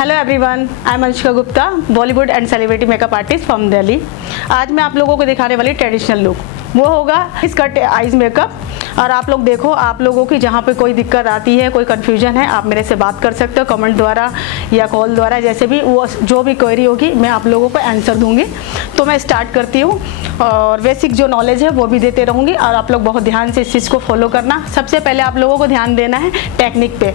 Hello everyone, I am Anushka Gupta, Bollywood and celebrity makeup artist from Delhi. आज मैं आप लोगों को दिखाने वाली ट्रेडिशनल लुक वो होगा इस कट आइज मेकअप। और आप लोग देखो, आप लोगों की जहाँ पे कोई दिक्कत आती है, कोई कन्फ्यूजन है, आप मेरे से बात कर सकते हो कमेंट द्वारा या कॉल द्वारा, जैसे भी वो जो भी क्वेरी होगी मैं आप लोगों को आंसर दूंगी। तो मैं स्टार्ट करती हूँ और बेसिक जो नॉलेज है वो भी देते रहूँगी और आप लोग बहुत ध्यान से इस चीज़ को फॉलो करना। सबसे पहले आप लोगों को ध्यान देना है टेक्निक पे।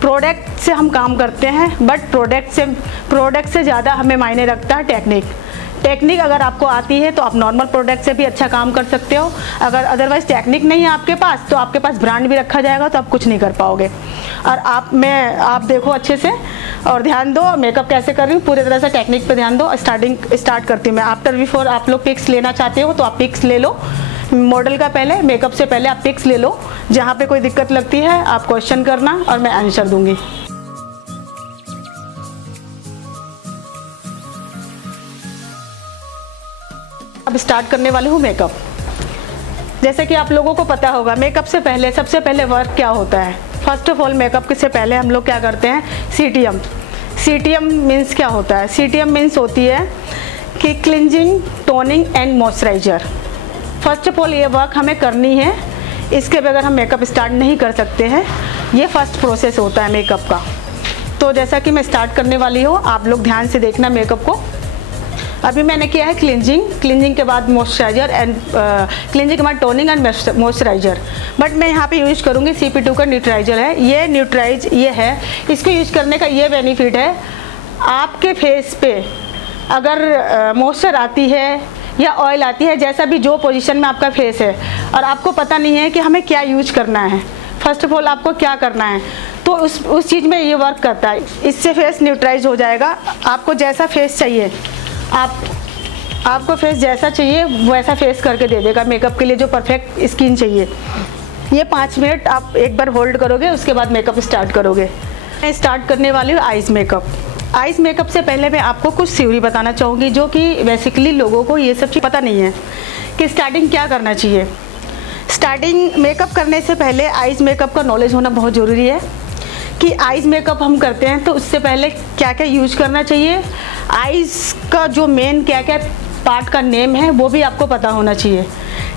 प्रोडक्ट से हम काम करते हैं बट प्रोडक्ट से ज़्यादा हमें मायने रखता है टेक्निक अगर आपको आती है तो आप नॉर्मल प्रोडक्ट से भी अच्छा काम कर सकते हो। अगर अदरवाइज टेक्निक नहीं है आपके पास तो आपके पास ब्रांड भी रखा जाएगा तो आप कुछ नहीं कर पाओगे। और आप देखो अच्छे से और ध्यान दो मेकअप कैसे कर रही हूँ, पूरी तरह से टेक्निक पे ध्यान दो। स्टार्ट करती हूँ मैं। आफ्टर बिफोर आप लोग पिक्स लेना चाहते हो तो आप पिक्स ले लो। मॉडल का पहले, मेकअप से पहले आप पिक्स ले लो। जहाँ पे कोई दिक्कत लगती है आप क्वेश्चन करना और मैं आंसर दूंगी। अब स्टार्ट करने वाली हूँ मेकअप। जैसे कि आप लोगों को पता होगा मेकअप से पहले सबसे पहले वर्क क्या होता है। फर्स्ट ऑफ ऑल मेकअप से पहले हम लोग क्या करते हैं, सीटीएम मीन्स क्या होता है। सीटीएम मीन्स होती है कि cleansing, toning and moisturiser. First of all ये वर्क हमें करनी है, इसके बगैर हम मेकअप स्टार्ट नहीं कर सकते हैं। ये फर्स्ट प्रोसेस होता है मेकअप का। तो जैसा कि मैं स्टार्ट करने वाली हूँ, आप लोग ध्यान से देखना मेकअप को। अभी मैंने किया है क्लिनजिंग के बाद मॉइस्चराइजर एंड क्लिनजिंग के बाद टोनिंग एंड मॉइस्चराइजर। बट मैं यहाँ पे यूज करूँगी CP2 का न्यूट्राइजर है। ये न्यूट्राइज ये है, इसको यूज करने का ये बेनिफिट है, आपके फेस पे अगर मॉइस्चर आती है या ऑयल आती है, जैसा भी जो पोजीशन में आपका फेस है और आपको पता नहीं है कि हमें क्या यूज करना है, फर्स्ट ऑफ ऑल आपको क्या करना है, तो उस चीज़ में ये वर्क करता है। इससे फेस न्यूट्राइज हो जाएगा। आपको जैसा फेस चाहिए, आपको फेस जैसा चाहिए वैसा फेस करके दे देगा। मेकअप के लिए जो परफेक्ट स्किन चाहिए, ये 5 मिनट आप एक बार होल्ड करोगे, उसके बाद मेकअप स्टार्ट करोगे। मैं स्टार्ट करने वाली हूँ आइज़ मेकअप। आइज़ मेकअप से पहले मैं आपको कुछ थ्योरी बताना चाहूँगी जो कि बेसिकली लोगों को ये सब चीज़ पता नहीं है कि स्टार्टिंग क्या करना चाहिए। स्टार्टिंग मेकअप करने से पहले आइज़ मेकअप का नॉलेज होना बहुत ज़रूरी है कि आइज़ मेकअप हम करते हैं तो उससे पहले क्या क्या यूज करना चाहिए। आइज़ का जो मेन क्या क्या पार्ट का नेम है वो भी आपको पता होना चाहिए।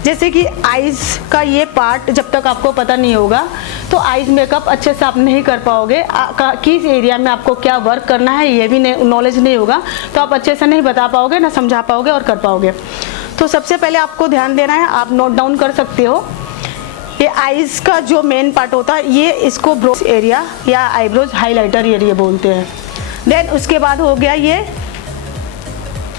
जैसे कि आइज़ का ये पार्ट जब तक आपको पता नहीं होगा तो आइज़ मेकअप अच्छे से आप नहीं कर पाओगे। किस एरिया में आपको क्या वर्क करना है ये भी नॉलेज नहीं होगा तो आप अच्छे से नहीं बता पाओगे, ना समझा पाओगे और कर पाओगे। तो सबसे पहले आपको ध्यान देना है, आप नोट डाउन कर सकते हो। ये आइज़ का जो मेन पार्ट होता है ये इसको ब्रोज एरिया या आईब्रोज हाइलाइटर एरिया बोलते हैं। देन उसके बाद हो गया ये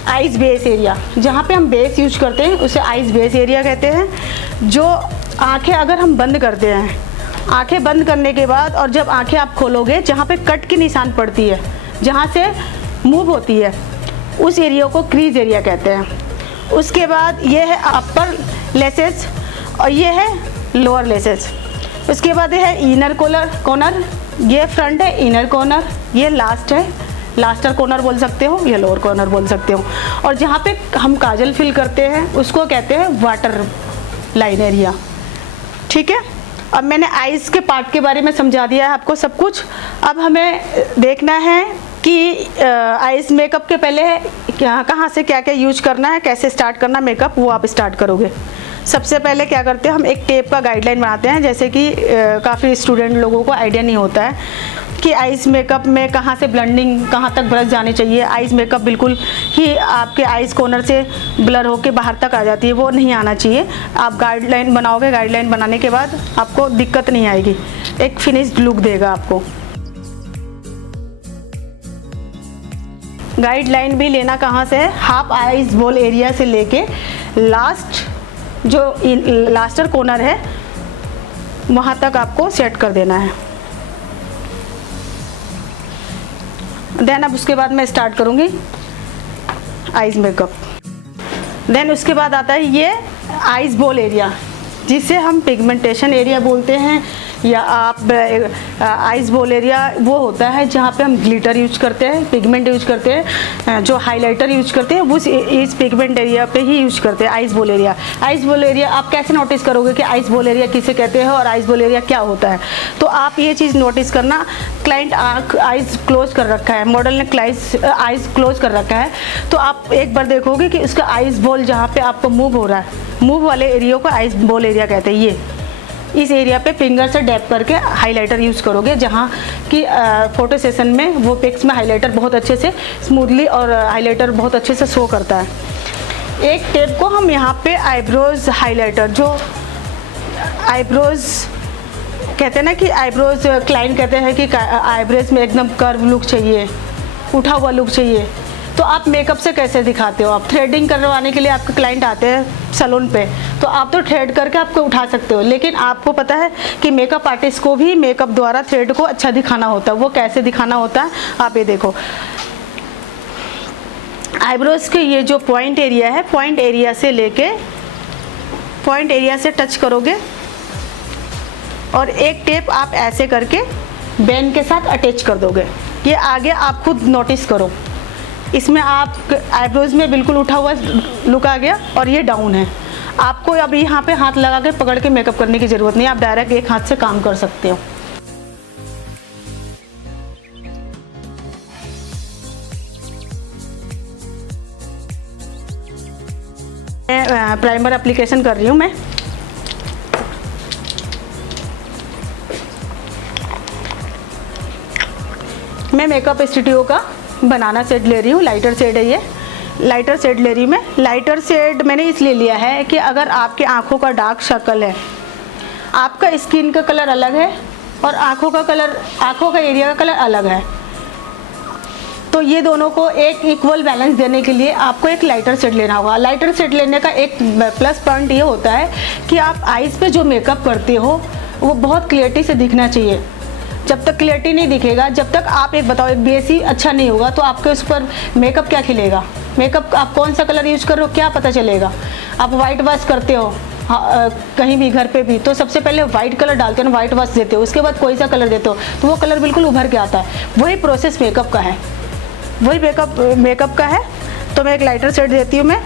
आइज़ बेस एरिया, जहाँ पे हम बेस यूज करते हैं उसे आइज़ बेस एरिया कहते हैं। जो आंखें अगर हम बंद करते हैं, आंखें बंद करने के बाद और जब आंखें आप खोलोगे, जहाँ पे कट की निशान पड़ती है, जहाँ से मूव होती है, उस एरिया को क्रीज एरिया कहते हैं। उसके बाद ये है अपर लेसेस और ये है लोअर लेसेस। उसके बाद ये है इनर कॉर्नर, ये फ्रंट है, इनर कॉर्नर ये लास्ट है, लास्टर कॉर्नर बोल सकते हो या लोअर कॉर्नर बोल सकते हो। और जहाँ पे हम काजल फिल करते हैं उसको कहते हैं वाटर लाइन एरिया। ठीक है, अब मैंने आइज़ के पार्ट के बारे में समझा दिया है आपको सब कुछ। अब हमें देखना है कि आइज़ मेकअप के पहले कहाँ से क्या क्या यूज करना है, कैसे स्टार्ट करना मेकअप, वो आप स्टार्ट करोगे। सबसे पहले क्या करते हैं, हम एक टेप का गाइडलाइन बनाते हैं। जैसे कि काफ़ी स्टूडेंट लोगों को आइडिया नहीं होता है कि आइज़ मेकअप में कहाँ से ब्लेंडिंग, कहाँ तक ब्रश जानी चाहिए। आइज़ मेकअप बिल्कुल ही आपके आइज़ कॉर्नर से ब्लर होके बाहर तक आ जाती है, वो नहीं आना चाहिए। आप गाइडलाइन बनाओगे, गाइडलाइन बनाने के बाद आपको दिक्कत नहीं आएगी, एक फिनिश्ड लुक देगा आपको। गाइडलाइन भी लेना कहाँ से है, हाफ आइज़ बॉल एरिया से लेके लास्ट जो लास्टर कॉर्नर है वहाँ तक आपको सेट कर देना है। देन अब उसके बाद मैं स्टार्ट करूँगी आइज़ मेकअप। देन उसके बाद आता है ये आइज़ बॉल एरिया, जिसे हम पिगमेंटेशन एरिया बोलते हैं या आप आइज बॉल एरिया वो होता है जहाँ पे हम ग्लिटर यूज करते हैं, पिगमेंट यूज करते हैं, जो हाइलाइटर यूज करते हैं वो इस पिगमेंट एरिया पे ही यूज करते हैं, eyes ball area. Eyes ball area आप कैसे नोटिस करोगे कि आइज बॉल एरिया किसे कहते हैं और आइज बॉल एरिया क्या होता है? तो आप ये चीज़ नोटिस करना, क्लाइंट आइज क्लोज कर रखा है, मॉडल ने आइज क्लोज कर रखा है, तो आप एक बार देखोगे कि उसका आइज बॉल जहाँ पे आपको मूव हो रहा है, मूव वाले एरिया को आइज बॉल एरिया कहते हैं। ये इस एरिया पे फिंगर से डैप करके हाइलाइटर यूज़ करोगे, जहाँ कि फोटो सेशन में वो पिक्स में हाइलाइटर बहुत अच्छे से स्मूथली और हाइलाइटर बहुत अच्छे से शो करता है। एक टेप को हम यहाँ पे आईब्रोज हाइलाइटर, जो आईब्रोज कहते हैं ना कि आईब्रोज, क्लाइंट कहते हैं कि आईब्रोज में एकदम कर्व लुक चाहिए, उठा हुआ लुक चाहिए, तो आप मेकअप से कैसे दिखाते हो? आप थ्रेडिंग करवाने के लिए आपके क्लाइंट आते हैं सैलून पे, तो आप तो थ्रेड करके आपको उठा सकते हो, लेकिन आपको पता है कि मेकअप आर्टिस्ट को भी मेकअप द्वारा थ्रेड को अच्छा दिखाना होता है। वो कैसे दिखाना होता है आप ये देखो, आईब्रोज के ये जो पॉइंट एरिया है, पॉइंट एरिया से लेके पॉइंट एरिया से टच करोगे और एक टेप आप ऐसे करके बैन के साथ अटैच कर दोगे। ये आगे आप खुद नोटिस करो, इसमें आप आईब्रोज में बिल्कुल उठा हुआ लुक आ गया और ये डाउन है। आपको अब यहाँ पे हाथ लगा के पकड़ के मेकअप करने की ज़रूरत नहीं, आप डायरेक्ट एक हाथ से काम कर सकते हो। प्राइमर एप्लीकेशन कर रही हूँ मैं मेकअप स्टूडियो का बनाना शेड ले रही हूँ, लाइटर शेड है ये, लाइटर शेड ले रही हूँ मैं। लाइटर शेड मैंने इसलिए लिया है कि अगर आपके आँखों का डार्क सर्कल है, आपका स्किन का कलर अलग है और आँखों का कलर, आँखों का एरिया का कलर अलग है, तो ये दोनों को एक इक्वल बैलेंस देने के लिए आपको एक लाइटर शेड लेना होगा। लाइटर शेड लेने का एक प्लस पॉइंट ये होता है कि आप आईज पे जो मेकअप करते हो वो बहुत क्लियरिटी से दिखना चाहिए। जब तक क्लियरिटी नहीं दिखेगा, जब तक आप एक बताओ एक बेस ही अच्छा नहीं होगा तो आपके उस पर मेकअप क्या खिलेगा? मेकअप आप कौन सा कलर यूज कर रहे हो क्या पता चलेगा? आप वाइट वॉश करते हो कहीं भी घर पे भी, तो सबसे पहले वाइट कलर डालते हो, वाइट वॉश देते हो, उसके बाद कोई सा कलर देते हो तो वो कलर बिल्कुल उभर के आता है। वही प्रोसेस मेकअप का है, वही मेकअप का है। तो मैं एक लाइटर शेड देती हूँ मैं।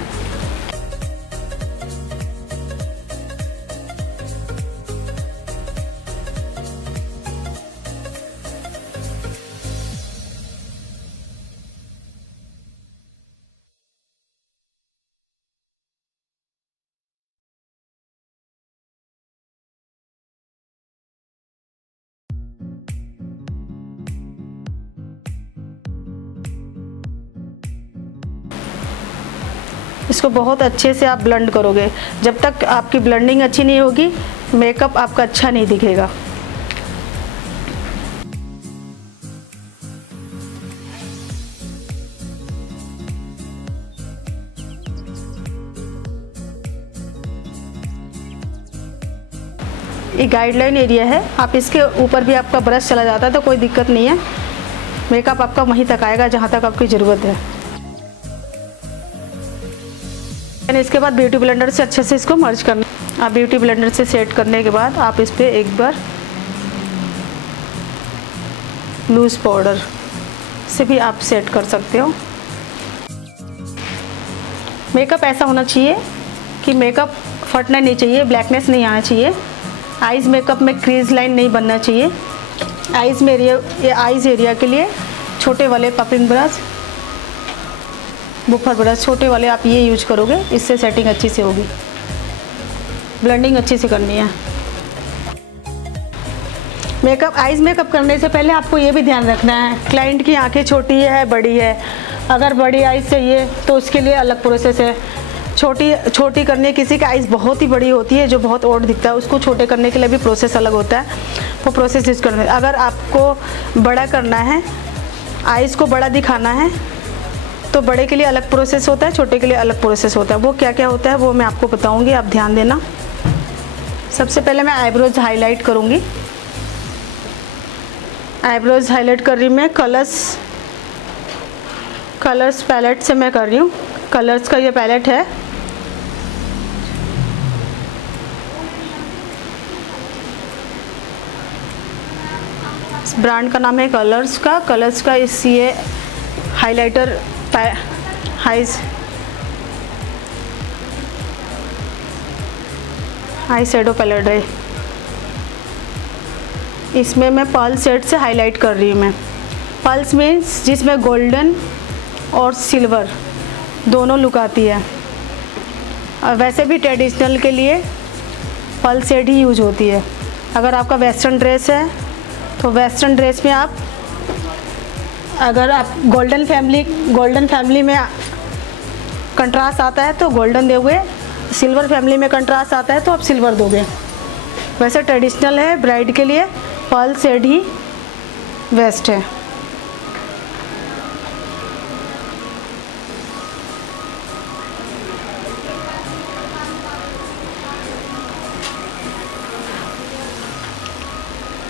इसको बहुत अच्छे से आप ब्लेंड करोगे। जब तक आपकी ब्लेंडिंग अच्छी नहीं होगी मेकअप आपका अच्छा नहीं दिखेगा। ये गाइडलाइन एरिया है, आप इसके ऊपर भी आपका ब्रश चला जाता है तो कोई दिक्कत नहीं है, मेकअप आपका वहीं तक आएगा जहाँ तक आपकी ज़रूरत है। इसके बाद ब्यूटी ब्लेंडर से अच्छे से इसको मर्ज करना। आप ब्यूटी ब्लेंडर से सेट करने के बाद आप इस पर एक बार लूज पाउडर से भी आप सेट कर सकते हो। मेकअप ऐसा होना चाहिए कि मेकअप फटना नहीं चाहिए, ब्लैकनेस नहीं आना चाहिए, आइज़ मेकअप में क्रीज लाइन नहीं बनना चाहिए। आइज़ में ये आइज़ एरिया के लिए छोटे वाले पपिंग ब्रश, बुफर ब्रश छोटे वाले आप ये यूज करोगे, इससे सेटिंग अच्छी से होगी, ब्लेंडिंग अच्छी से करनी है। मेकअप आइज मेकअप करने से पहले आपको ये भी ध्यान रखना है क्लाइंट की आंखें छोटी है बड़ी है। अगर बड़ी आइज चाहिए तो उसके लिए अलग प्रोसेस है, छोटी करने, किसी की आइज़ बहुत ही बड़ी होती है जो बहुत ओड दिखता है, उसको छोटे करने के लिए भी प्रोसेस अलग होता है, वो प्रोसेस यूज करना है। अगर आपको बड़ा करना है, आइज़ को बड़ा दिखाना है तो बड़े के लिए अलग प्रोसेस होता है, छोटे के लिए अलग प्रोसेस होता है। वो क्या क्या होता है वो मैं आपको बताऊंगी, आप ध्यान देना। सबसे पहले मैं आईब्रोज हाईलाइट करूंगी। आईब्रोज हाईलाइट कर रही हूँ मैं कलर्स पैलेट से मैं कर रही हूँ। कलर्स का ये पैलेट है, इस ब्रांड का नाम है कलर्स का इस ये हाइलाइटर आई शैडो पैलेट है। इसमें मैं पर्ल सेट से हाईलाइट कर रही हूँ। मैं पर्ल्स मीन्स जिसमें गोल्डन और सिल्वर दोनों लुक आती है। और वैसे भी ट्रेडिशनल के लिए पर्ल सेट ही यूज होती है। अगर आपका वेस्टर्न ड्रेस है तो वेस्टर्न ड्रेस में आप, अगर आप गोल्डन फैमिली में कंट्रास्ट आता है तो गोल्डन दोगे, सिल्वर फैमिली में कंट्रास्ट आता है तो आप सिल्वर दोगे। वैसे ट्रेडिशनल है ब्राइड के लिए पर्ल सेट ही बेस्ट है।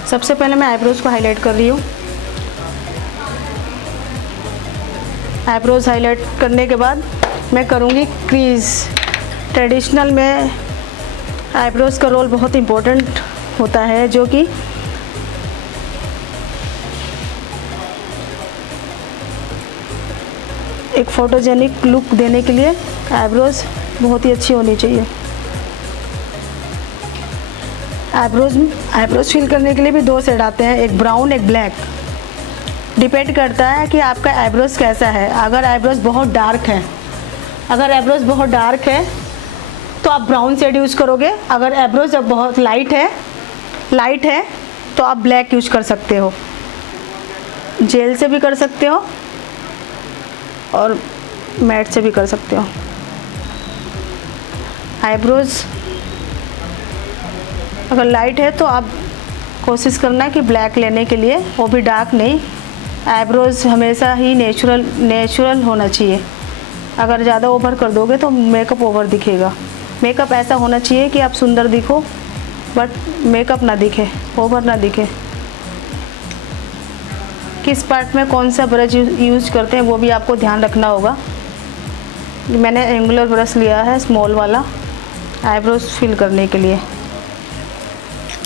सबसे पहले मैं आईब्रोज को हाईलाइट कर रही हूँ। आईब्रोज हाईलाइट करने के बाद मैं करूँगी क्रीज। ट्रेडिशनल में आईब्रोज का रोल बहुत इम्पोर्टेंट होता है, जो कि एक फोटोजेनिक लुक देने के लिए आईब्रोज बहुत ही अच्छी होनी चाहिए। आईब्रोज फिल करने के लिए भी दो शेड आते हैं, एक ब्राउन एक ब्लैक। डिपेंड करता है कि आपका आईब्रोज कैसा है। अगर आईब्रोज बहुत डार्क है तो आप ब्राउन शेड यूज़ करोगे। अगर आईब्रोज बहुत लाइट है तो आप ब्लैक यूज कर सकते हो। जेल से भी कर सकते हो और मैट से भी कर सकते हो। आईब्रोज अगर लाइट है तो आप कोशिश करना कि ब्लैक लेने के लिए, वो भी डार्क नहीं। आईब्रोज हमेशा ही नेचुरल होना चाहिए। अगर ज़्यादा ओवर कर दोगे तो मेकअप ओवर दिखेगा। मेकअप ऐसा होना चाहिए कि आप सुंदर दिखो बट मेकअप ना दिखे, ओवर ना दिखे। किस पार्ट में कौन सा ब्रश यूज करते हैं वो भी आपको ध्यान रखना होगा। मैंने एंगुलर ब्रश लिया है, स्मॉल वाला, आईब्रोज फिल करने के लिए।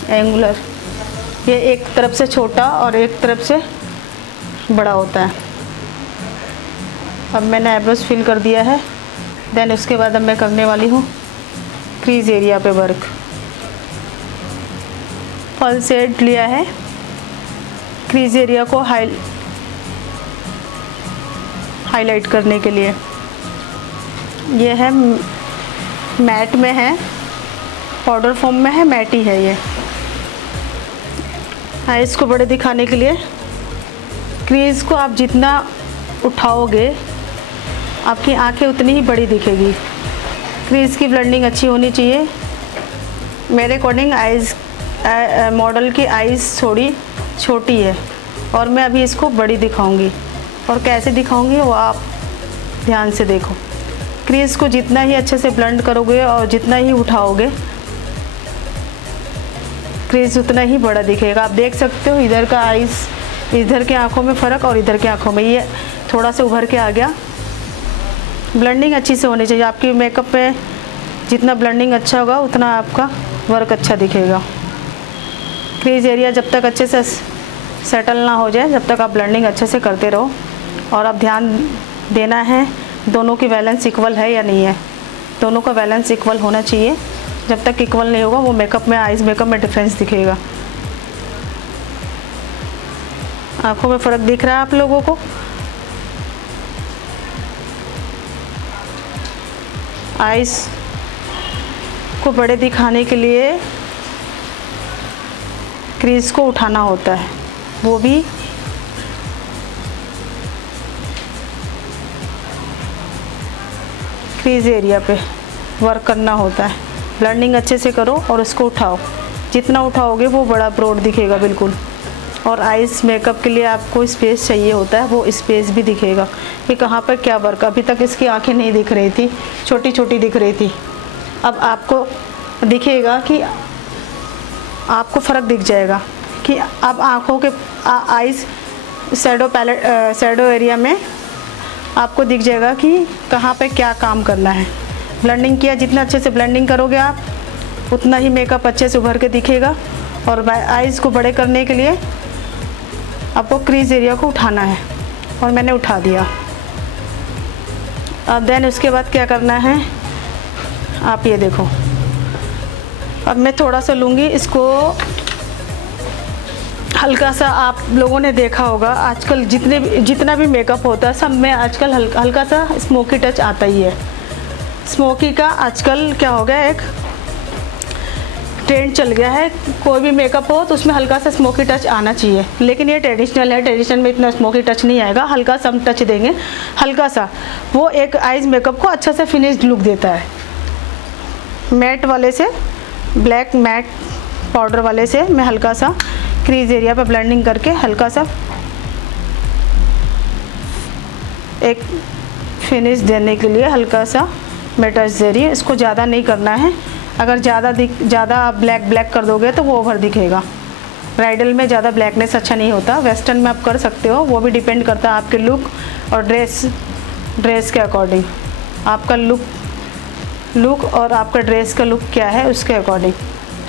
एंगुलर ये एक तरफ से छोटा और एक तरफ से बड़ा होता है। अब मैंने आईब्रोज फिल कर दिया है। देन उसके बाद अब मैं करने वाली हूँ क्रीज एरिया पे वर्क। पर्ल सेट लिया है, क्रीज एरिया को हाईलाइट करने के लिए। ये है मैट में है, पाउडर फॉर्म में है, मैट ही है ये। आईज को बड़े दिखाने के लिए क्रीज को आप जितना उठाओगे आपकी आंखें उतनी ही बड़ी दिखेगी। क्रीज की ब्लेंडिंग अच्छी होनी चाहिए। मेरे अकॉर्डिंग आईज मॉडल की आईज थोड़ी छोटी है और मैं अभी इसको बड़ी दिखाऊंगी। और कैसे दिखाऊंगी वो आप ध्यान से देखो। क्रीज को जितना ही अच्छे से ब्लेंड करोगे और जितना ही उठाओगे क्रीज उतना ही बड़ा दिखेगा। आप देख सकते हो इधर का आईज, इधर के आँखों में फ़र्क और इधर के आँखों में ये थोड़ा सा उभर के आ गया। ब्लेंडिंग अच्छी से होनी चाहिए। आपकी मेकअप में जितना ब्लेंडिंग अच्छा होगा उतना आपका वर्क अच्छा दिखेगा। क्रीज एरिया जब तक अच्छे से सेटल ना हो जाए जब तक आप ब्लेंडिंग अच्छे से करते रहो। और आप ध्यान देना है दोनों की बैलेंस इक्वल है या नहीं है। दोनों का बैलेंस इक्वल होना चाहिए। जब तक इक्वल नहीं होगा वो मेकअप में, आईज मेकअप में डिफरेंस दिखेगा। आंखों में फ़र्क दिख रहा है आप लोगों को। आईज को बड़े दिखाने के लिए क्रीज को उठाना होता है, वो भी क्रीज एरिया पे वर्क करना होता है। ब्लेंडिंग अच्छे से करो और उसको उठाओ। जितना उठाओगे वो बड़ा ब्रॉड दिखेगा बिल्कुल। और आइस मेकअप के लिए आपको स्पेस चाहिए होता है, वो स्पेस भी दिखेगा कि कहाँ पर क्या वर्क। अभी तक इसकी आंखें नहीं दिख रही थी, छोटी छोटी दिख रही थी। अब आपको दिखेगा कि आपको फ़र्क दिख जाएगा कि अब आँखों के आइस शैडो एरिया में आपको दिख जाएगा कि कहाँ पे क्या काम करना है। ब्लेंडिंग किया, जितना अच्छे से ब्लेंडिंग करोगे आप उतना ही मेकअप अच्छे से उभर के दिखेगा। और आइज़ को बड़े करने के लिए आपको क्रीज एरिया को उठाना है और मैंने उठा दिया। अब देन उसके बाद क्या करना है, आप ये देखो, अब मैं थोड़ा सा लूँगी इसको, हल्का सा, आप लोगों ने देखा होगा आजकल जितना भी मेकअप होता है सब में आजकल हल्का सा स्मोकी टच आता ही है। स्मोकी का आजकल क्या हो गया, एक ट्रेंड चल गया है, कोई भी मेकअप हो तो उसमें हल्का सा स्मोकी टच आना चाहिए। लेकिन ये ट्रेडिशनल है, ट्रेडिशनल में इतना स्मोकी टच नहीं आएगा, हल्का सा हम टच देंगे, हल्का सा, वो एक आइज मेकअप को अच्छा सा फिनिश्ड लुक देता है। मैट वाले से, ब्लैक मैट पाउडर वाले से मैं हल्का सा क्रीज एरिया पे ब्लेंडिंग करके हल्का सा एक फिनिश देने के लिए हल्का सा मैं टच दे रही हूँ। इसको ज़्यादा नहीं करना है, अगर ज़्यादा आप ब्लैक कर दोगे तो वो ओवर दिखेगा। ब्राइडल में ज़्यादा ब्लैकनेस अच्छा नहीं होता, वेस्टर्न में आप कर सकते हो, वो भी डिपेंड करता है आपके लुक और ड्रेस के अकॉर्डिंग। आपका लुक और आपका ड्रेस का लुक क्या है उसके अकॉर्डिंग।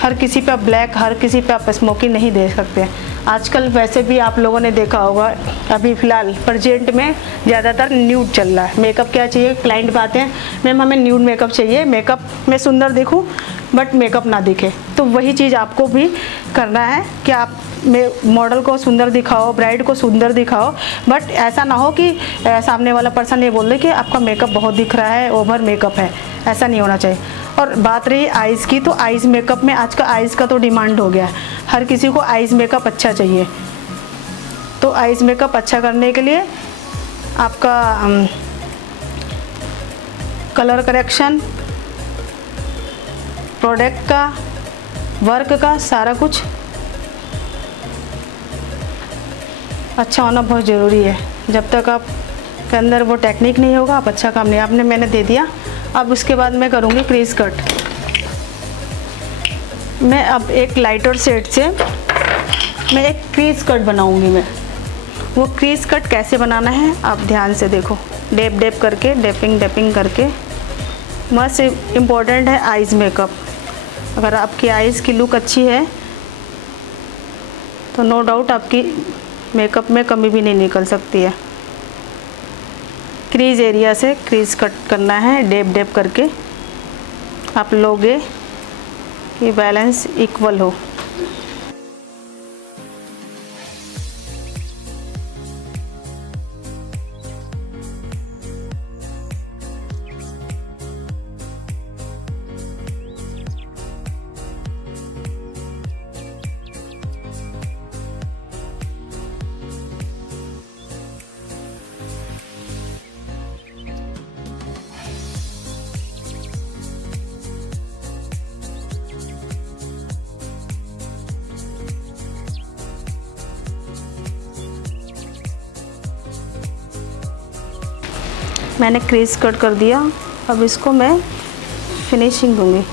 हर किसी पे आप ब्लैक, हर किसी पे आप स्मोकी नहीं दे सकते। आजकल वैसे भी आप लोगों ने देखा होगा, अभी फ़िलहाल प्रेजेंट में ज़्यादातर न्यूड चल रहा है। मेकअप क्या चाहिए, क्लाइंट पे आते हैं, मैम हमें न्यूड मेकअप चाहिए, मेकअप में सुंदर दिखूं बट मेकअप ना दिखे। तो वही चीज़ आपको भी करना है कि आप मॉडल को सुंदर दिखाओ, ब्राइड को सुंदर दिखाओ, बट ऐसा ना हो कि सामने वाला पर्सन ये बोल दे कि आपका मेकअप बहुत दिख रहा है, ओवर मेकअप है। ऐसा नहीं होना चाहिए। और बात रही आइज़ की, तो आइज़ मेकअप में आज का आइज़ का तो डिमांड हो गया है, हर किसी को आइज़ मेकअप अच्छा चाहिए। तो आइज़ मेकअप अच्छा करने के लिए आपका कलर करेक्शन, प्रोडक्ट का, वर्क का, सारा कुछ अच्छा होना बहुत ज़रूरी है। जब तक आप के अंदर वो टेक्निक नहीं होगा आप अच्छा काम नहीं। मैंने दे दिया। अब उसके बाद मैं करूँगी क्रीज कट। मैं अब एक लाइटर शेड से मैं एक क्रीज कट बनाऊँगी। मैं वो क्रीज कट कैसे बनाना है आप ध्यान से देखो, डेप करके, डेपिंग करके। मस्ट इम्पॉर्टेंट है आइज़ मेकअप। अगर आपकी आइज़ की लुक अच्छी है तो नो डाउट आपकी मेकअप में कमी भी नहीं निकल सकती है। क्रीज एरिया से क्रीज कट करना है, डेप करके आप लोगे कि बैलेंस इक्वल हो। मैंने क्रीज कट कर दिया। अब इसको मैं फिनिशिंग दूंगी।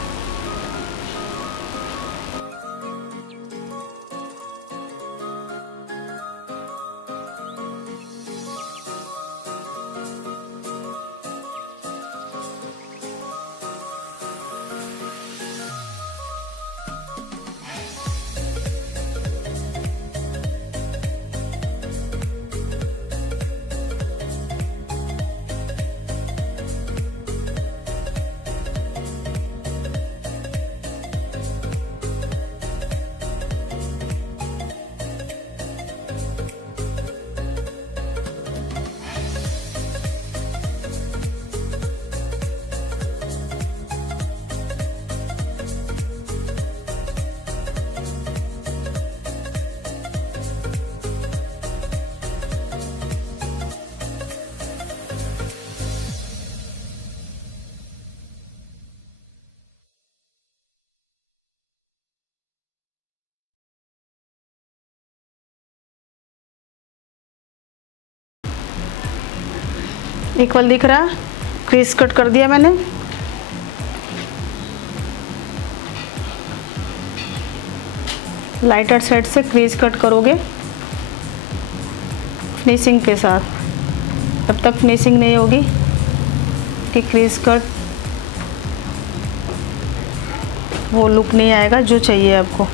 इक्वल दिख रहा, क्रीज कट कर दिया मैंने। लाइटर सेट से क्रीज कट करोगे फिनिशिंग के साथ। तब तक फिनिशिंग नहीं होगी कि क्रीज कट वो लुक नहीं आएगा जो चाहिए आपको।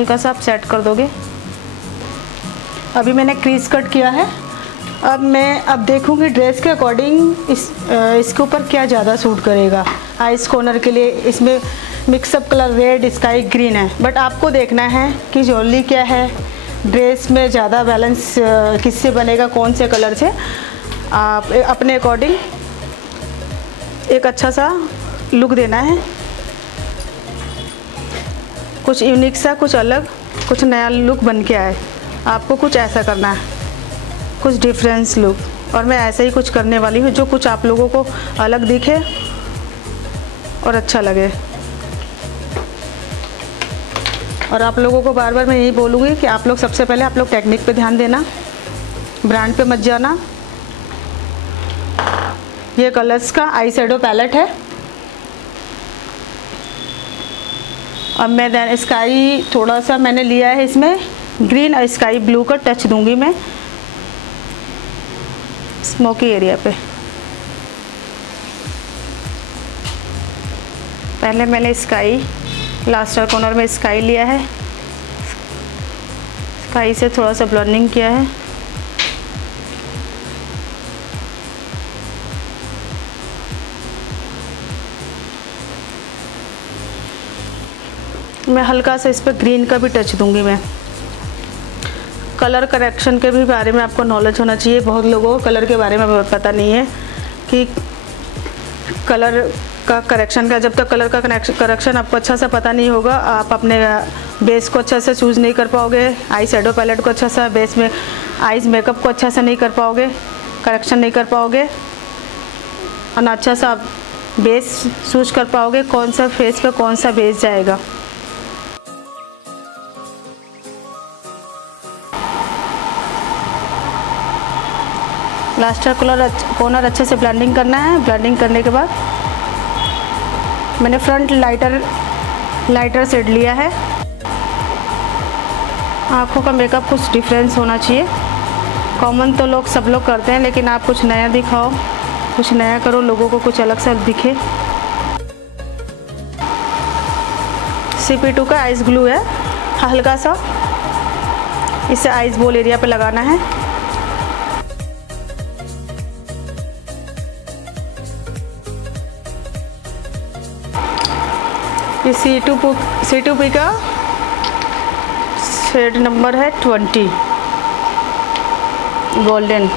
हल्का सा आप सेट कर दोगे। अभी मैंने क्रीज कट किया है। अब देखूंगी ड्रेस के अकॉर्डिंग इसके ऊपर क्या ज़्यादा सूट करेगा। आइस कॉर्नर के लिए इसमें mix up colour red, sky green है, बट आपको देखना है कि ज्वेलरी क्या है, ड्रेस में ज़्यादा बैलेंस किससे बनेगा, कौन से कलर से। आप अपने अकॉर्डिंग एक अच्छा सा लुक देना है, कुछ यूनिक सा, कुछ अलग, कुछ नया लुक बन के आए। आपको कुछ ऐसा करना है, कुछ डिफरेंस लुक। और मैं ऐसे ही कुछ करने वाली हूँ जो कुछ आप लोगों को अलग दिखे और अच्छा लगे। और आप लोगों को बार बार मैं यही बोलूँगी कि आप लोग सबसे पहले आप लोग टेक्निक पे ध्यान देना, ब्रांड पे मत जाना। ये कलर्स का आई शेडो पैलेट है। अब मैं स्काई थोड़ा सा मैंने लिया है, इसमें ग्रीन और स्काई ब्लू का टच दूंगी मैं स्मोकी एरिया पे। पहले मैंने स्काई लास्टर कॉर्नर में स्काई लिया है, स्काई से थोड़ा सा ब्लेंडिंग किया है। मैं हल्का सा इस पर ग्रीन का भी टच दूंगी। मैं कलर करेक्शन के भी बारे में आपको नॉलेज होना चाहिए। बहुत लोगों को कलर के बारे में पता नहीं है कि कलर का करेक्शन का, जब तक कलर का करेक्शन आपको अच्छा सा पता नहीं होगा, आप अपने बेस को अच्छा से चूज़ नहीं कर पाओगे, आई शेडो पैलेट को अच्छा सा, बेस में आईज मेकअप को अच्छा से नहीं कर पाओगे, करेक्शन नहीं कर पाओगे, और ना अच्छा सा आप बेस चूज कर पाओगे कौन सा फेस पे कौन सा बेस जाएगा। लास्टर कॉर्नर अच्छे से ब्लेंडिंग करना है। ब्लेंडिंग करने के बाद मैंने फ्रंट लाइटर शेड लिया है। आँखों का मेकअप कुछ डिफरेंस होना चाहिए। कॉमन तो लोग सब लोग करते हैं, लेकिन आप कुछ नया दिखाओ, कुछ नया करो, लोगों को कुछ अलग सा दिखे। CP2 का आइस ग्लू है, हल्का सा इसे आइस बोल एरिया पे लगाना है। ये C2P का शेड नंबर है 20 गोल्डन।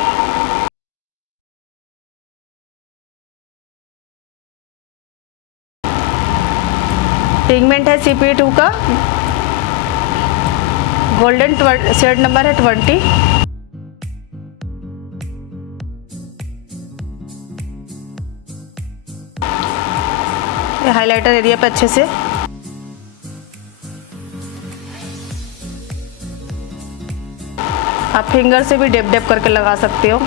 पिगमेंट है CP2 का गोल्डन, शेड नंबर है 20। हाइलाइटर एरिया पे अच्छे से आप फिंगर से भी डेप डेप करके लगा सकते हो।